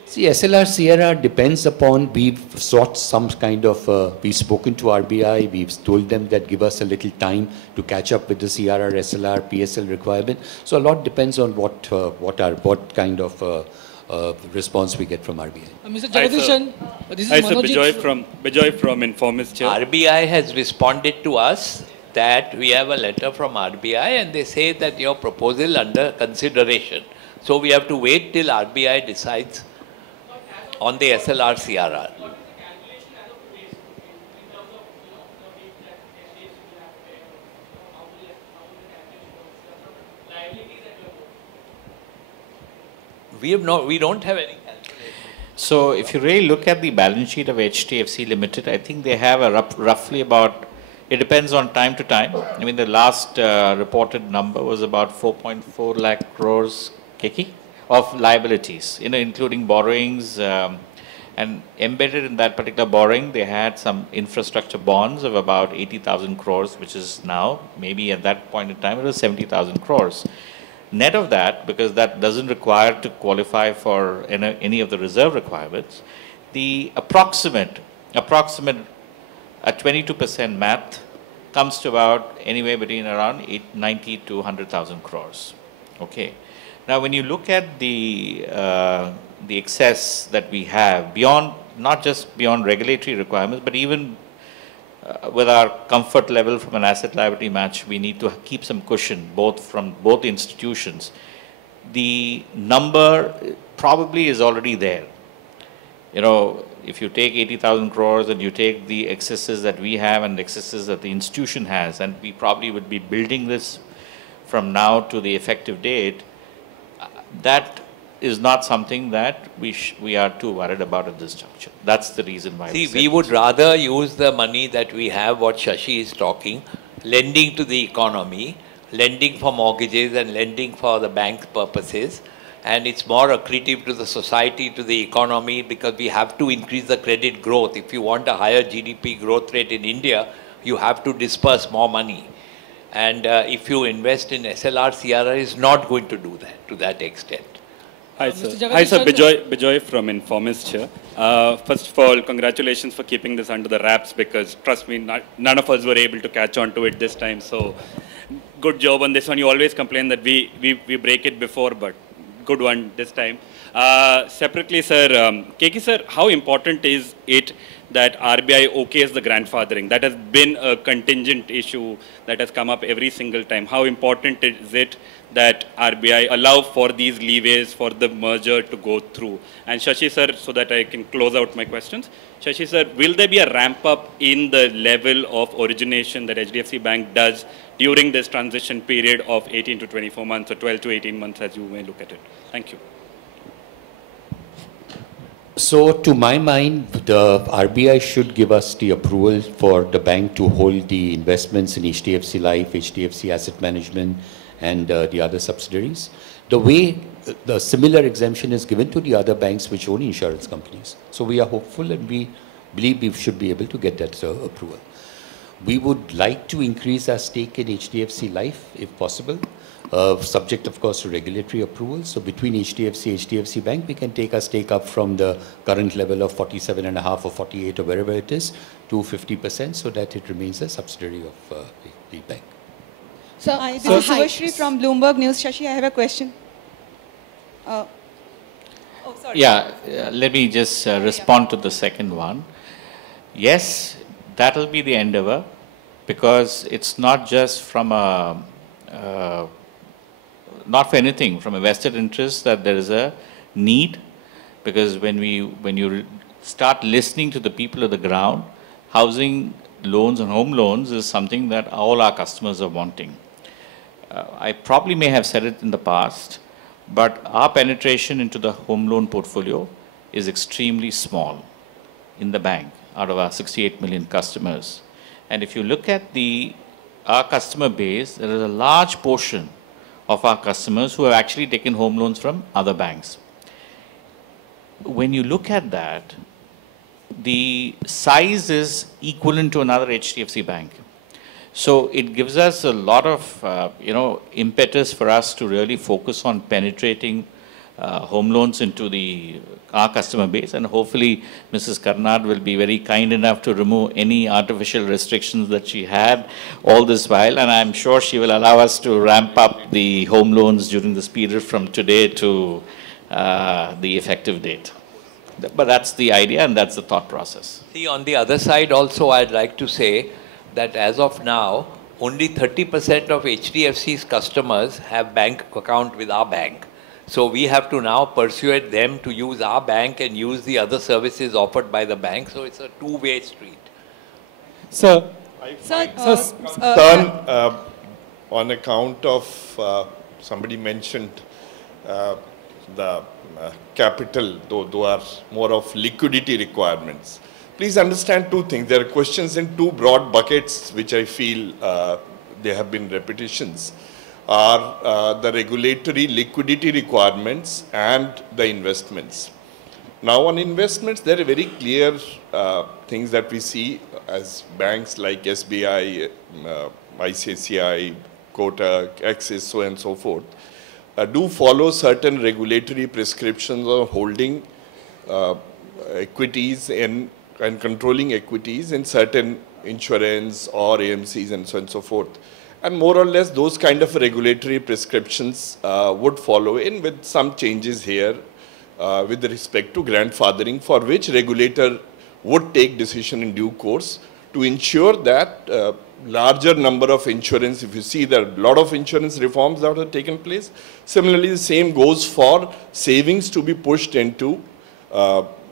See, SLR, CRR depends upon, we've sought some kind of, we've spoken to RBI, we've told them that give us a little time to catch up with the CRR, SLR, PSL requirement. So a lot depends on what kind of response we get from RBI. Mr. Jagadishan, this is Bijoy from Informis Chair. RBI has responded to us that we have a letter from RBI and they say that your proposal under consideration. So we have to wait till RBI decides on the SLR CRR. We don't have any calculation. So if you really look at the balance sheet of HDFC Limited, I think they have a roughly about, it depends on time to time. I mean, the last reported number was about 4.4 lakh crores keki of liabilities, including borrowings, and embedded in that particular borrowing, they had some infrastructure bonds of about 80,000 crores, which is now, maybe at that point in time, it was 70,000 crores. Net of that, because that doesn't require to qualify for any of the reserve requirements, the approximate at 22% math comes to about anywhere between around 90 to 100,000 crores. Okay. Now, when you look at the excess that we have beyond, not just beyond regulatory requirements, but even with our comfort level from an asset liability match, we need to keep some cushion from both institutions. The number probably is already there. If you take 80,000 crores and you take the excesses that we have and the excesses that the institution has, and we probably would be building this from now to the effective date, that is not something that we are too worried about at this juncture. That's the reason why. See, we would rather use the money that we have, what Shashi is talking, lending to the economy, lending for mortgages and lending for the bank purposes. And it's more accretive to the society, to the economy, because we have to increase the credit growth. If you want a higher GDP growth rate in India, you have to disperse more money. And if you invest in SLR, CRR is not going to do that to that extent. Hi, sir. Mr. Hi, sir. Jagadish, Bijoy from Informist here. First of all, congratulations for keeping this under the wraps because, trust me, none of us were able to catch on to it this time. So, good job on this one. You always complain that we break it before, but good one this time. Separately, sir, Keki, sir, how important is it that RBI okays the grandfathering? That has been a contingent issue that has come up every single time. How important is it that RBI allow for these leeways for the merger to go through? And Shashi sir, so that I can close out my questions. Shashi sir, will there be a ramp up in the level of origination that HDFC Bank does during this transition period of 18 to 24 months or 12 to 18 months as you may look at it? Thank you. So to my mind, the RBI should give us the approval for the bank to hold the investments in HDFC Life, HDFC Asset Management, and the other subsidiaries. The way the similar exemption is given to the other banks which own insurance companies. So we are hopeful and we believe we should be able to get that approval. We would like to increase our stake in HDFC Life if possible, subject of course to regulatory approval. So between HDFC, HDFC Bank, we can take our stake up from the current level of 47.5 or 48 or wherever it is to 50% so that it remains a subsidiary of the bank. Hi, this is Subhashri from Bloomberg News. Shashi, I have a question. Sorry. Yeah, let me just respond to the second one. Yes, that will be the endeavor because it's not just from a, not for anything, from a vested interest that there is a need, because when you start listening to the people on the ground, housing loans and home loans is something that all our customers are wanting. I probably may have said it in the past, but our penetration into the home loan portfolio is extremely small in the bank out of our 68 million customers. And if you look at our customer base, there is a large portion of our customers who have actually taken home loans from other banks. When you look at that, the size is equivalent to another HDFC bank. So it gives us a lot of, impetus for us to really focus on penetrating home loans into our customer base, and hopefully Mrs. Karnad will be very kind enough to remove any artificial restrictions that she had all this while, and I'm sure she will allow us to ramp up the home loans during this period from today to the effective date. But that's the idea and that's the thought process. See, on the other side also, I'd like to say that as of now, only 30% of HDFC's customers have bank account with our bank. So we have to now persuade them to use our bank and use the other services offered by the bank. So it's a two-way street. Sir, on account of somebody mentioned the capital, though are more of liquidity requirements. Please understand two things. There are questions in two broad buckets, which I feel there have been repetitions, are the regulatory liquidity requirements and the investments. Now on investments, there are very clear things that we see as banks like SBI, ICICI, Kotak, Axis, so on and so forth, do follow certain regulatory prescriptions of holding equities and controlling equities in certain insurance or AMCs and so on and so forth. And more or less those kind of regulatory prescriptions would follow in with some changes here with respect to grandfathering, for which regulator would take decision in due course to ensure that larger number of insurance, if you see there are a lot of insurance reforms that have taken place. Similarly, the same goes for savings to be pushed into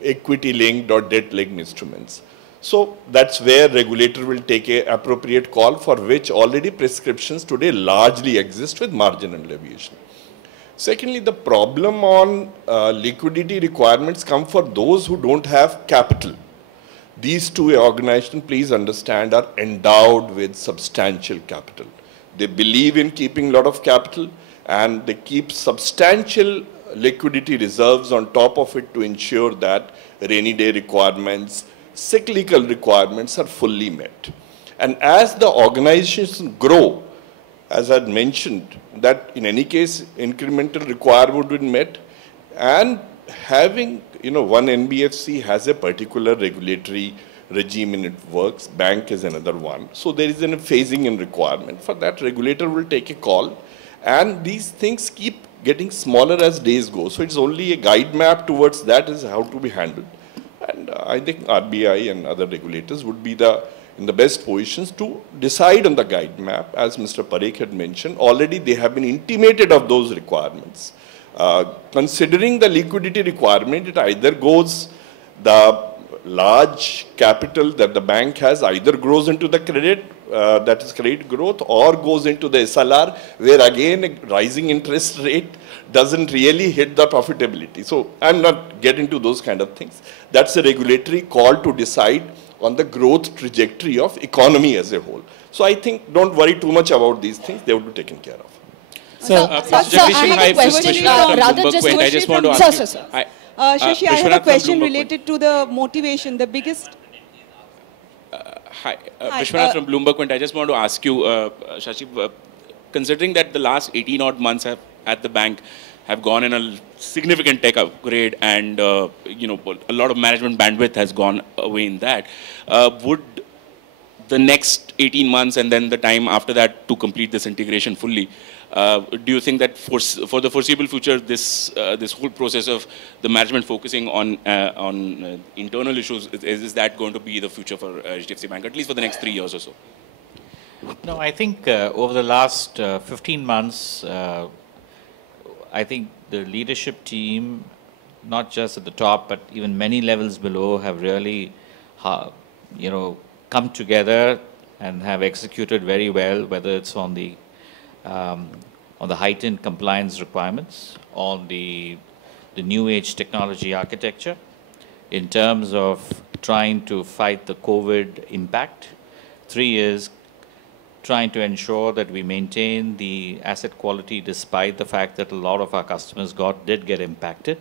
equity-linked or debt-linked instruments. So that's where regulator will take an appropriate call, for which already prescriptions today largely exist with margin and deviation. Secondly, the problem on liquidity requirements come for those who don't have capital. These two organizations, please understand, are endowed with substantial capital. They believe in keeping a lot of capital and they keep substantial liquidity reserves on top of it to ensure that rainy day requirements, cyclical requirements are fully met. And as the organizations grow, as I had mentioned, that in any case incremental requirement would be met, And having, one NBFC has a particular regulatory regime in its works, bank is another one. So there is a phasing in requirement. For that, regulator will take a call, and these things keep getting smaller as days go. So it's only a guide map towards that is how to be handled. And I think RBI and other regulators would be in the best positions to decide on the guide map. As Mr. Parekh had mentioned, already they have been intimated of those requirements. Considering the liquidity requirement, it either goes, the large capital that the bank has either grows into the credit, that is credit growth, or goes into the SLR, where again a rising interest rate doesn't really hit the profitability. So I'm not getting into those kind of things. That's a regulatory call to decide on the growth trajectory of economy as a whole. So I think don't worry too much about these things, they will be taken care of. I just want to ask you. Shashi, I have a question related to the motivation, the biggest. Hi, Vishwanath from Bloomberg. I just want to ask you, Shashi, considering that the last 18 odd months at the bank have gone in a significant tech upgrade, and a lot of management bandwidth has gone away in that, would the next 18 months and then the time after that to complete this integration fully, do you think that for the foreseeable future, this whole process of the management focusing on internal issues, is that going to be the future for HDFC Bank, at least for the next 3 years or so? No, I think over the last 15 months, I think the leadership team, not just at the top, but even many levels below, have really, come together and have executed very well, whether it's on the heightened compliance requirements, on the new age technology architecture, in terms of trying to fight the COVID impact. 3 is trying to ensure that we maintain the asset quality despite the fact that a lot of our customers did get impacted.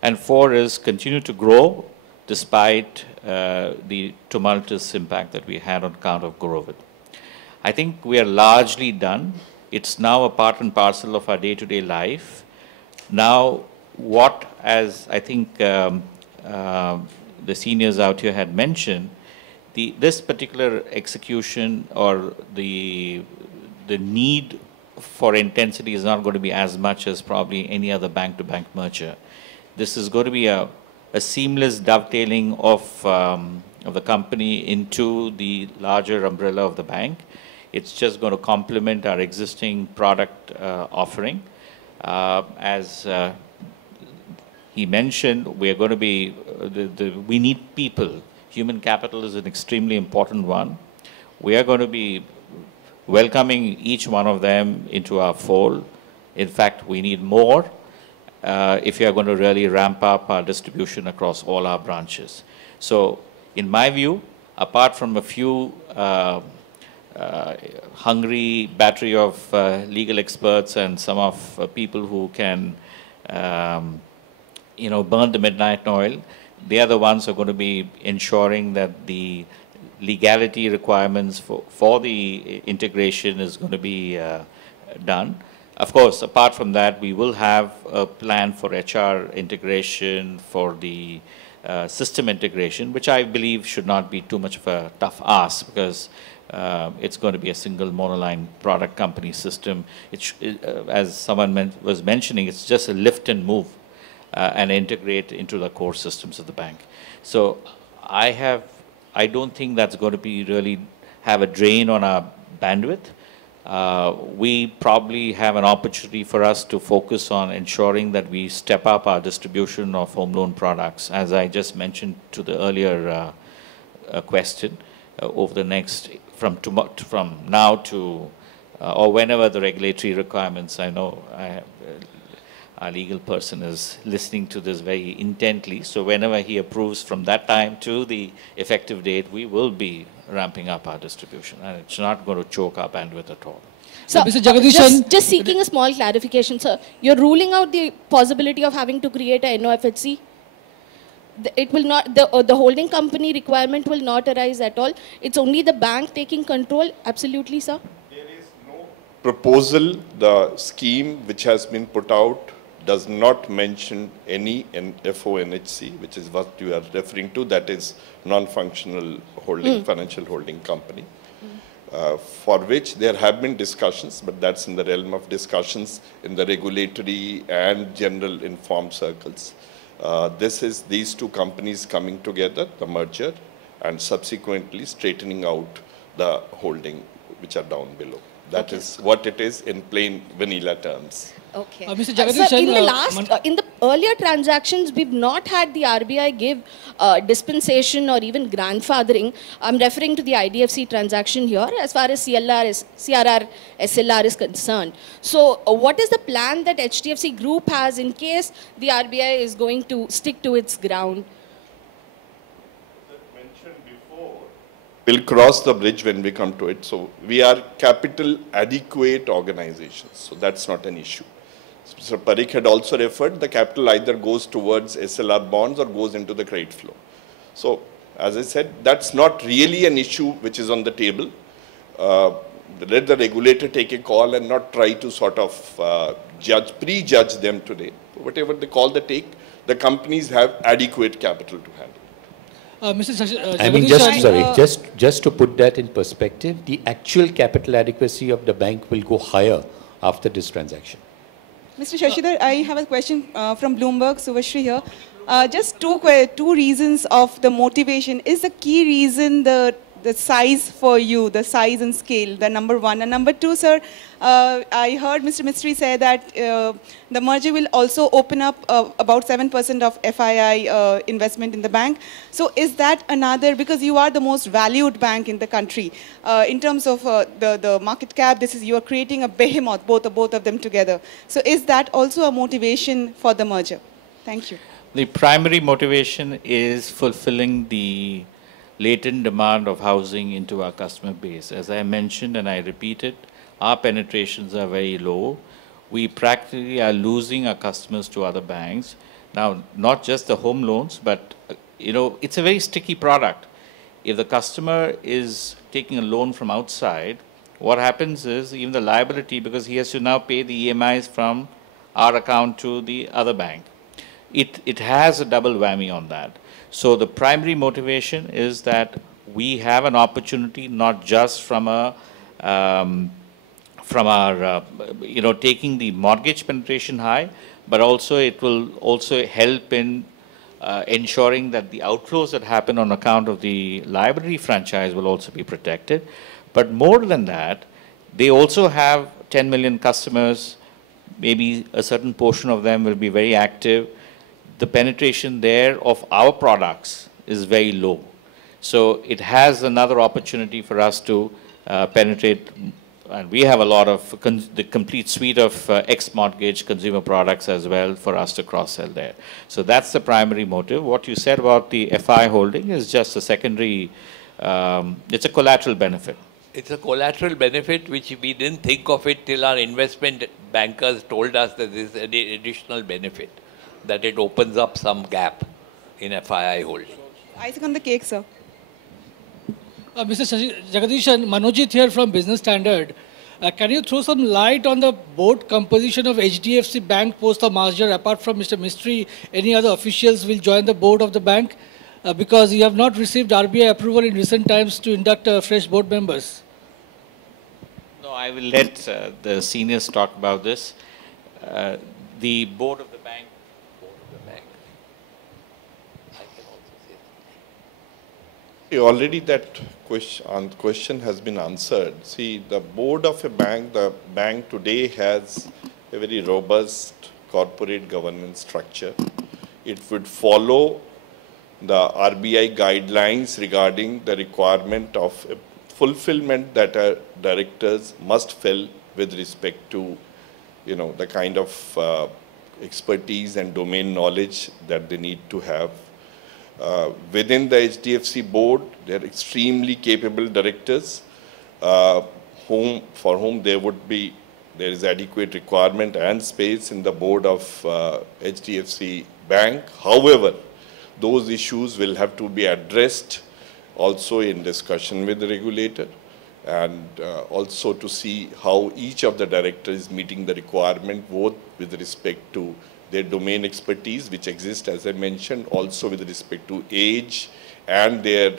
And 4 is continue to grow despite the tumultuous impact that we had on account of COVID. I think we are largely done. It's now a part and parcel of our day-to-day life. Now, what, as I think the seniors out here had mentioned, this particular execution or the need for intensity is not going to be as much as probably any other bank-to-bank merger. This is going to be a seamless dovetailing of the company into the larger umbrella of the bank. It's just going to complement our existing product offering. As he mentioned, we are going to be, we need people. Human capital is an extremely important one. We are going to be welcoming each one of them into our fold. In fact, we need more if we are going to really ramp up our distribution across all our branches. So, in my view, apart from a few hungry battery of legal experts and some of people who can, burn the midnight oil, they are the ones who are going to be ensuring that the legality requirements for the integration is going to be done. Of course, apart from that, we will have a plan for HR integration, for the system integration, which I believe should not be too much of a tough ask, because it's going to be a single monoline product company system. As someone was mentioning, it's just a lift and move and integrate into the core systems of the bank. So I don't think that's going to be really have a drain on our bandwidth. We probably have an opportunity for us to focus on ensuring that we step up our distribution of home loan products, as I just mentioned to the earlier question, over the next, from now to, or whenever the regulatory requirements, I know our legal person is listening to this very intently, so whenever he approves from that time to the effective date, we will be ramping up our distribution, and it's not going to choke our bandwidth at all. So, just seeking a small clarification, sir. You're ruling out the possibility of having to create a NOFHC? It will not, the holding company requirement will not arise at all. It's only the bank taking control. Absolutely, sir. There is no proposal, the scheme which has been put out does not mention any FONHC, which is what you are referring to, that is non-functional holding, financial holding company, for which there have been discussions, but that's in the realm of discussions in the regulatory and general informed circles. This is these two companies coming together, the merger, and subsequently straightening out the holding which are down below. That is what it is in plain vanilla terms. Okay. Mr. Sir, in the in the earlier transactions, we've not had the RBI give dispensation or even grandfathering. I'm referring to the IDFC transaction here as far as CRR, SLR is concerned. So what is the plan that HDFC Group has in case the RBI is going to stick to its ground? We'll cross the bridge when we come to it. So we are capital adequate organizations. So that's not an issue. So Parikh had also referred, the capital either goes towards SLR bonds or goes into the credit flow. So as I said, that's not really an issue which is on the table. Let the regulator take a call and not try to sort of prejudge them today. Whatever the call they take, the companies have adequate capital to handle. I mean, just to put that in perspective, the actual capital adequacy of the bank will go higher after this transaction. Mr. Shashidhar, I have a question from Bloomberg, Subhashri here. Just two reasons of the motivation. Is the key reason the size for you, the size and scale, the number one? And number two, sir, I heard Mr. Mistry say that the merger will also open up about 7% of FII investment in the bank. So is that another, because you are the most valued bank in the country, in terms of the market cap, you are creating a behemoth, both of them together. So is that also a motivation for the merger? Thank you. The primary motivation is fulfilling the latent demand of housing into our customer base. As I mentioned and I repeat it, our penetrations are very low. We practically are losing our customers to other banks. Now, not just the home loans, but it's a very sticky product. If the customer is taking a loan from outside, what happens is even the liability, because he has to now pay the EMIs from our account to the other bank. It has a double whammy on that. So the primary motivation is that we have an opportunity not just from our taking the mortgage penetration high, but also it will also help in ensuring that the outflows that happen on account of the liability franchise will also be protected. But more than that, they also have 10 million customers. Maybe a certain portion of them will be very active. The penetration there of our products is very low. So it has another opportunity for us to penetrate, and we have a lot of the complete suite of ex-mortgage consumer products as well for us to cross-sell there. So that's the primary motive. What you said about the FI holding is just a secondary, it's a collateral benefit. It's a collateral benefit which we didn't think of it till our investment bankers told us that this is an additional benefit, that it opens up some gap in FII holding. Icing on the cake, sir. Mr. Jagadishan, Manojit here from Business Standard. Can you throw some light on the board composition of HDFC Bank post the merger? Apart from Mr. Mistry, any other officials will join the board of the bank? Because you have not received RBI approval in recent times to induct fresh board members. No, I will let the seniors talk about this. The board of the bank. Already that question has been answered. See, the board of the bank today has a very robust corporate governance structure. It would follow the RBI guidelines regarding the requirement of fulfillment that directors must fill with respect to, the kind of expertise and domain knowledge that they need to have. Within the HDFC board, they are extremely capable directors for whom there is adequate requirement and space in the board of HDFC Bank. However, those issues will have to be addressed also in discussion with the regulator, and also to see how each of the directors is meeting the requirement both with respect to their domain expertise, which exists, as I mentioned, also with respect to age and their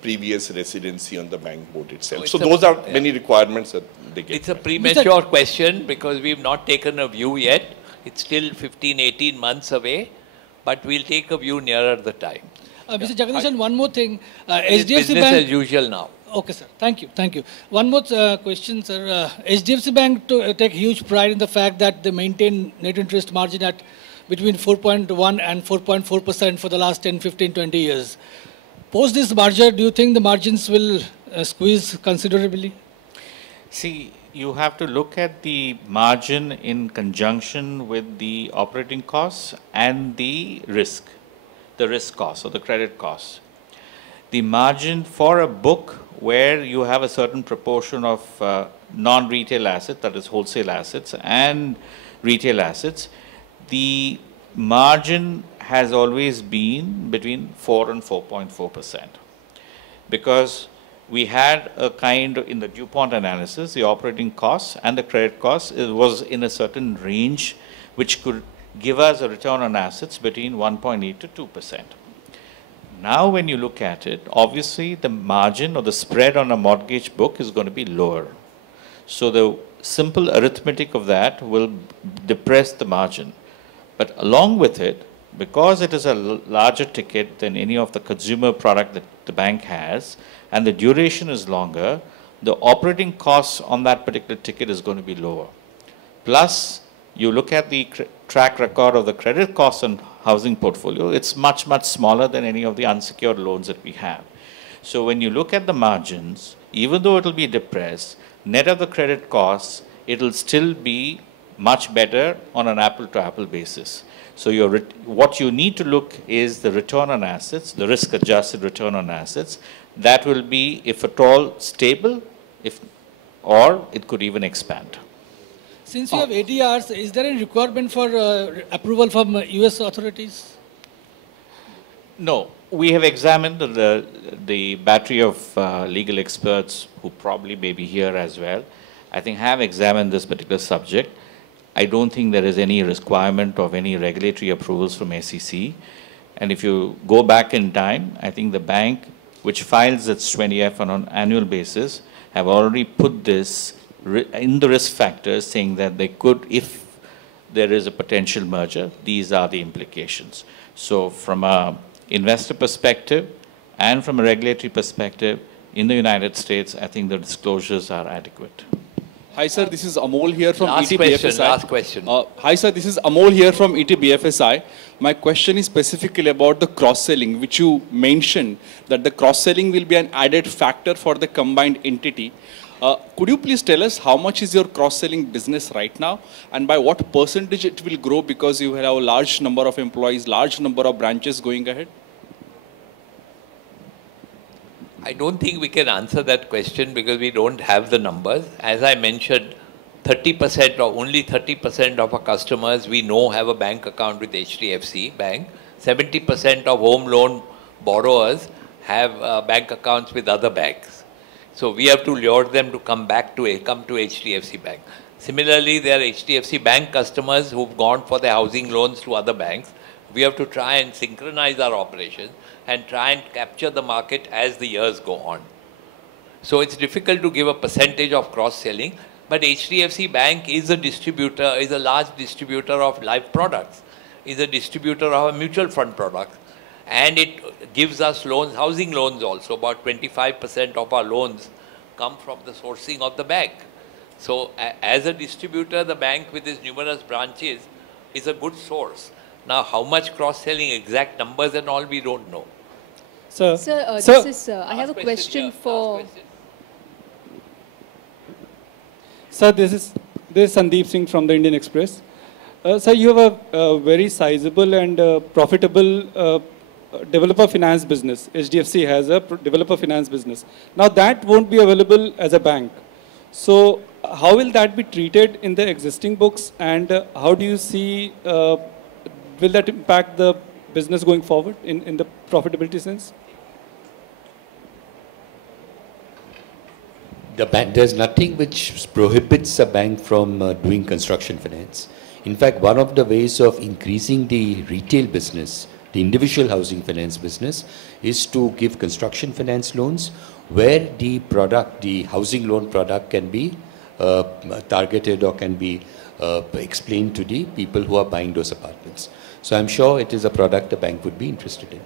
previous residency on the bank board itself. So those are many requirements that they get. It's a premature question because we've not taken a view yet. It's still 15, 18 months away, but we'll take a view nearer the time. Mr. Jagannathan, one more thing. It's HDFC business Bank, as usual now. Okay, sir. Thank you. Thank you. One more question, sir. HDFC Bank take huge pride in the fact that they maintain net interest margin at between 4.1 and 4.4% for the last 10, 15, 20 years. Post this merger, do you think the margins will squeeze considerably? See, you have to look at the margin in conjunction with the operating costs and the risk cost or the credit cost. The margin for a book where you have a certain proportion of non-retail assets, that is wholesale assets and retail assets, the margin has always been between 4 and 4.4%. Because we had a kind of, in the DuPont analysis, the operating costs and the credit costs was in a certain range which could give us a return on assets between 1.8 to 2%. Now when you look at it, obviously the margin or the spread on a mortgage book is going to be lower. So the simple arithmetic of that will depress the margin. But along with it, because it is a larger ticket than any of the consumer product that the bank has, and the duration is longer, the operating costs on that particular ticket is going to be lower. Plus, you look at the track record of the credit costs on housing portfolio, it's much, much smaller than any of the unsecured loans that we have. So when you look at the margins, even though it will be depressed, net of the credit costs, it will still be much better on an apple-to-apple basis. So what you need to look is the return on assets, the risk-adjusted return on assets. That will be, if at all, stable, or it could even expand. Since you have ADRs, is there any requirement for approval from US authorities? No. We have examined the battery of legal experts who probably may be here as well. I think have examined this particular subject. I don't think there is any requirement of any regulatory approvals from SEC. And if you go back in time, I think the bank, which files its 20F on an annual basis, have already put this in the risk factors, saying that they could, if there is a potential merger, these are the implications. So from an investor perspective and from a regulatory perspective, in the United States, I think the disclosures are adequate. Hi sir, this is Amol here from ETBFSI. Last question. Hi sir, this is Amol here from ETBFSI. My question is specifically about the cross-selling, which you mentioned that the cross-selling will be an added factor for the combined entity. Could you please tell us how much is your cross-selling business right now and by what percentage it will grow because you have a large number of employees, large number of branches going ahead? I don't think we can answer that question because we don't have the numbers. As I mentioned, 30% or only 30% of our customers we know have a bank account with HDFC Bank. 70% of home loan borrowers have bank accounts with other banks. So we have to lure them to come to HDFC Bank. Similarly, there are HDFC Bank customers who've gone for their housing loans to other banks. We have to try and synchronize our operations and try and capture the market as the years go on. So it's difficult to give a percentage of cross-selling, but HDFC Bank is a distributor, is a large distributor of life products, is a distributor of a mutual fund product, and it gives us loans, housing loans also. About 25% of our loans come from the sourcing of the bank. So as a distributor, the bank with its numerous branches is a good source. Now, how much cross-selling, exact numbers and all, we don't know. Sir, I have a question for... Sir, this is Sandeep Singh from the Indian Express. Sir, you have a very sizable and profitable developer finance business. HDFC has a developer finance business. Now, that won't be available as a bank. So, how will that be treated in the existing books, and how do you see, will that impact the business going forward in the profitability sense? There's nothing which prohibits a bank from doing construction finance. In fact, one of the ways of increasing the retail business, the individual housing finance business, is to give construction finance loans where the product, the housing loan product can be targeted or can be explained to the people who are buying those apartments. So I'm sure it is a product the bank would be interested in.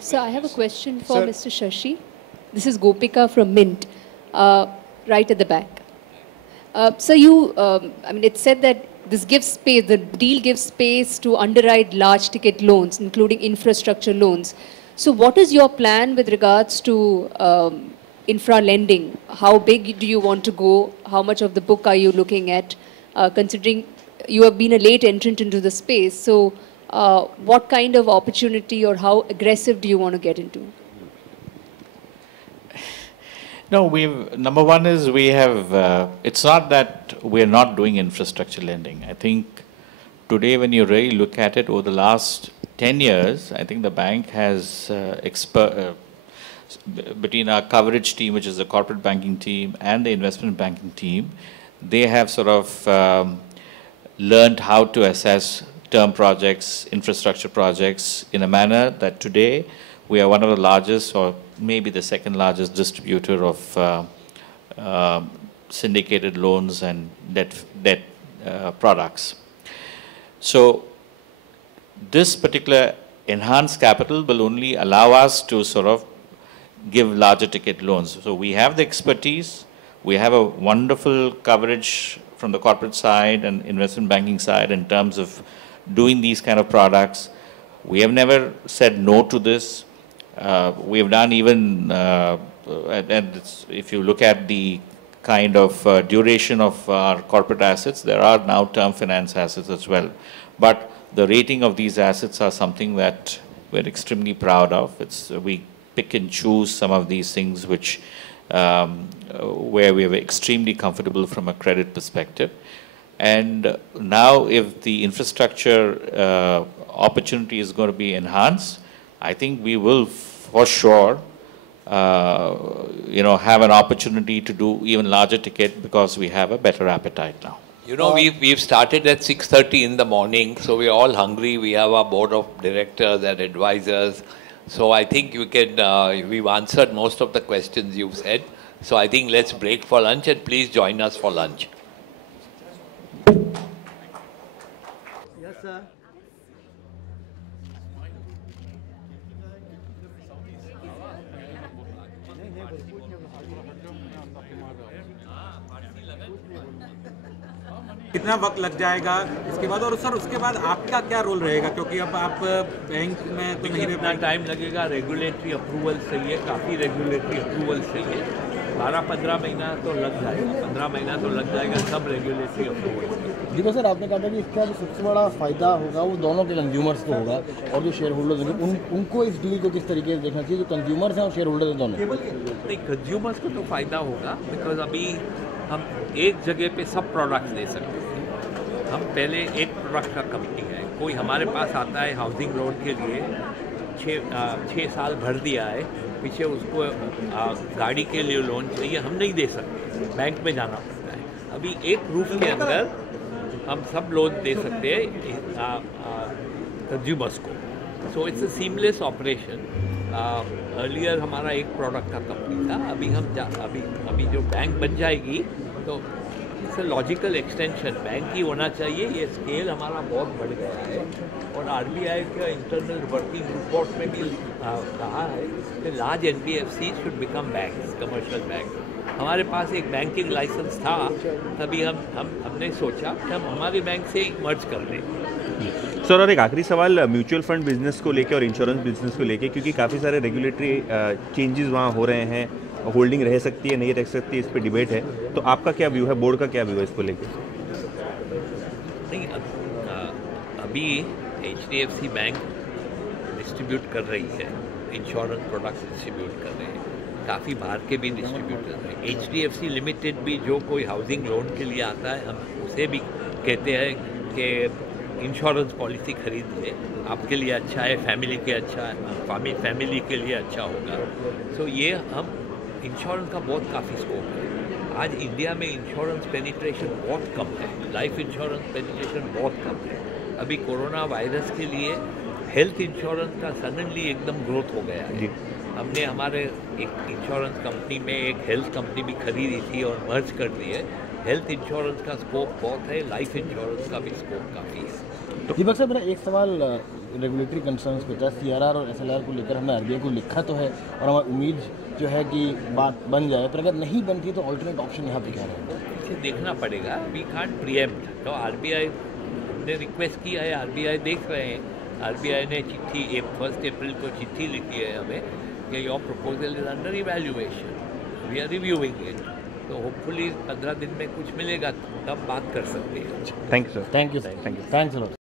Sir, I have a question for Mr. Shashi. This is Gopika from Mint, right at the back. So I mean, it said that this gives space, the deal gives space to underwrite large ticket loans, including infrastructure loans. So what is your plan with regards to infra lending? How big do you want to go? How much of the book are you looking at? Considering you have been a late entrant into the space, so what kind of opportunity or how aggressive do you want to get into? No, number one is we have, it's not that we're not doing infrastructure lending. I think today when you really look at it over the last 10 years, I think the bank has, between our coverage team, which is the corporate banking team, and the investment banking team, they have sort of learned how to assess term projects, infrastructure projects in a manner that today we are one of the largest or maybe the second largest distributor of syndicated loans and debt products. So this particular enhanced capital will only allow us to sort of give larger ticket loans. So we have the expertise, we have a wonderful coverage from the corporate side and investment banking side in terms of doing these kind of products. We have never said no to this. We have done even, and if you look at the kind of duration of our corporate assets, there are now term finance assets as well. But the rating of these assets are something that we're extremely proud of. We pick and choose some of these things which, where we are extremely comfortable from a credit perspective. And now if the infrastructure opportunity is going to be enhanced, I think we will for sure, have an opportunity to do even larger ticket because we have a better appetite now. You know, we've started at 6:30 in the morning, so we're all hungry. We have our board of directors and advisors. So I think you can, we've answered most of the questions you've said. So I think let's break for lunch and please join us for lunch. Yes, sir. कितना वक्त लग जाएगा इसके बाद, और sir उसके बाद आपका क्या रोल रहेगा, क्योंकि अब आप बैंक में तो नहीं कितना टाइम लगेगा? रेगुलेटरी अप्रूवल चाहिए, काफ़ी रेगुलेटरी अप्रूवल चाहिए, 12-15 महीना तो लग जाएगा, 15 महीना तो लग जाएगा सब रेगुलेटरी अप्रूवल। देखो सर, आपने कहा था कि इसका जो सबसे बड़ा फ़ायदा होगा वो दोनों के कंज्यूमर्स को होगा और जो शेयर होल्डर्स होंगे उनको इस डील को किस तरीके से देखना चाहिए, जो कंज्यूमर्स हैं और शेयर होल्डर्स दोनों? नहीं, कंज्यूमर्स को तो फ़ायदा होगा बिकॉज अभी हम एक जगह पे सब प्रोडक्ट्स दे सकते हैं। हम पहले एक प्रोडक्ट का कंपनी है, कोई हमारे पास आता है हाउसिंग लोन के लिए, 6 साल भर दिया है, पीछे उसको गाड़ी के लिए लोन चाहिए, हम नहीं दे सकते, बैंक में जाना पड़ता है। अभी एक रूफ के अंदर हम सब लोन दे सकते हैं कंज्यूमर्स को। So it's a seamless operation. Earlier हमारा एक प्रोडक्ट का कंपनी था, अभी हम अभी जो बैंक बन जाएगी तो it's a logical extension, bank ही होना चाहिए। ये स्केल हमारा बहुत बढ़ गया है और आरबीआई का इंटरनल वर्किंग रिपोर्ट में भी कहा है कि large NBFC should become banks, commercial bank. हमारे पास एक बैंकिंग लाइसेंस था, तभी हमने सोचा कि हम हमारे बैंक से मर्ज कर लें। सर, और एक आखिरी सवाल म्यूचुअल फंड बिजनेस को लेके और इंश्योरेंस बिजनेस को लेके, क्योंकि काफ़ी सारे रेगुलेटरी चेंजेस वहाँ हो रहे हैं, होल्डिंग रह सकती है नहीं रह सकती, इस पर डिबेट है, तो आपका क्या व्यू है, बोर्ड का क्या व्यू है इसको लेके? नहीं, अभी HDFC बैंक डिस्ट्रीब्यूट कर रही है, इंश्योरेंस प्रोडक्ट्स डिस्ट्रीब्यूट कर रहे हैं, काफ़ी बाहर के भी डिस्ट्रीब्यूट कर रहे हैं। HDFC लिमिटेड भी जो कोई हाउसिंग लोन के लिए आता है, हम उसे भी कहते हैं कि इंश्योरेंस पॉलिसी खरीदिए, आपके लिए अच्छा है, फैमिली के अच्छा है, फैमिली के लिए अच्छा होगा। सो ये हम इंश्योरेंस का बहुत काफ़ी स्कोप है। आज इंडिया में इंश्योरेंस पेनिट्रेशन बहुत कम है, लाइफ इंश्योरेंस पेनिट्रेशन बहुत कम है। अभी कोरोना वायरस के लिए हेल्थ इंश्योरेंस का सडनली एकदम ग्रोथ हो गया है। हमने हमारे एक इंश्योरेंस कंपनी में एक हेल्थ कंपनी भी खरीदी थी और मर्ज कर दी है। हेल्थ इंश्योरेंस का स्कोप बहुत है, लाइफ इंश्योरेंस का भी स्कोप काफ़ी है। दीपक साहब, मेरा एक सवाल रेगुलेटरी कंसर्न्स पे था। सीआरआर और एसएलआर को लेकर हमने आरबीआई को लिखा तो है और हमारी उम्मीद जो है कि बात बन जाए, पर अगर नहीं बनती तो अल्टरनेट ऑप्शन यहाँ पे क्या रहेगा? इसे देखना पड़ेगा, वी कांट प्रीएम्प्ट। तो आरबीआई ने रिक्वेस्ट किया है, आरबीआई देख रहे हैं। आरबीआई ने चिट्ठी 1 अप्रैल को चिट्ठी लिखी है हमें कि your proposal is under evaluation, we are reviewing it. तो होपफुली 15 दिन में कुछ मिलेगा, तब बात कर सकते हैं। Thank you sir. Thank you sir. Thanks a lot.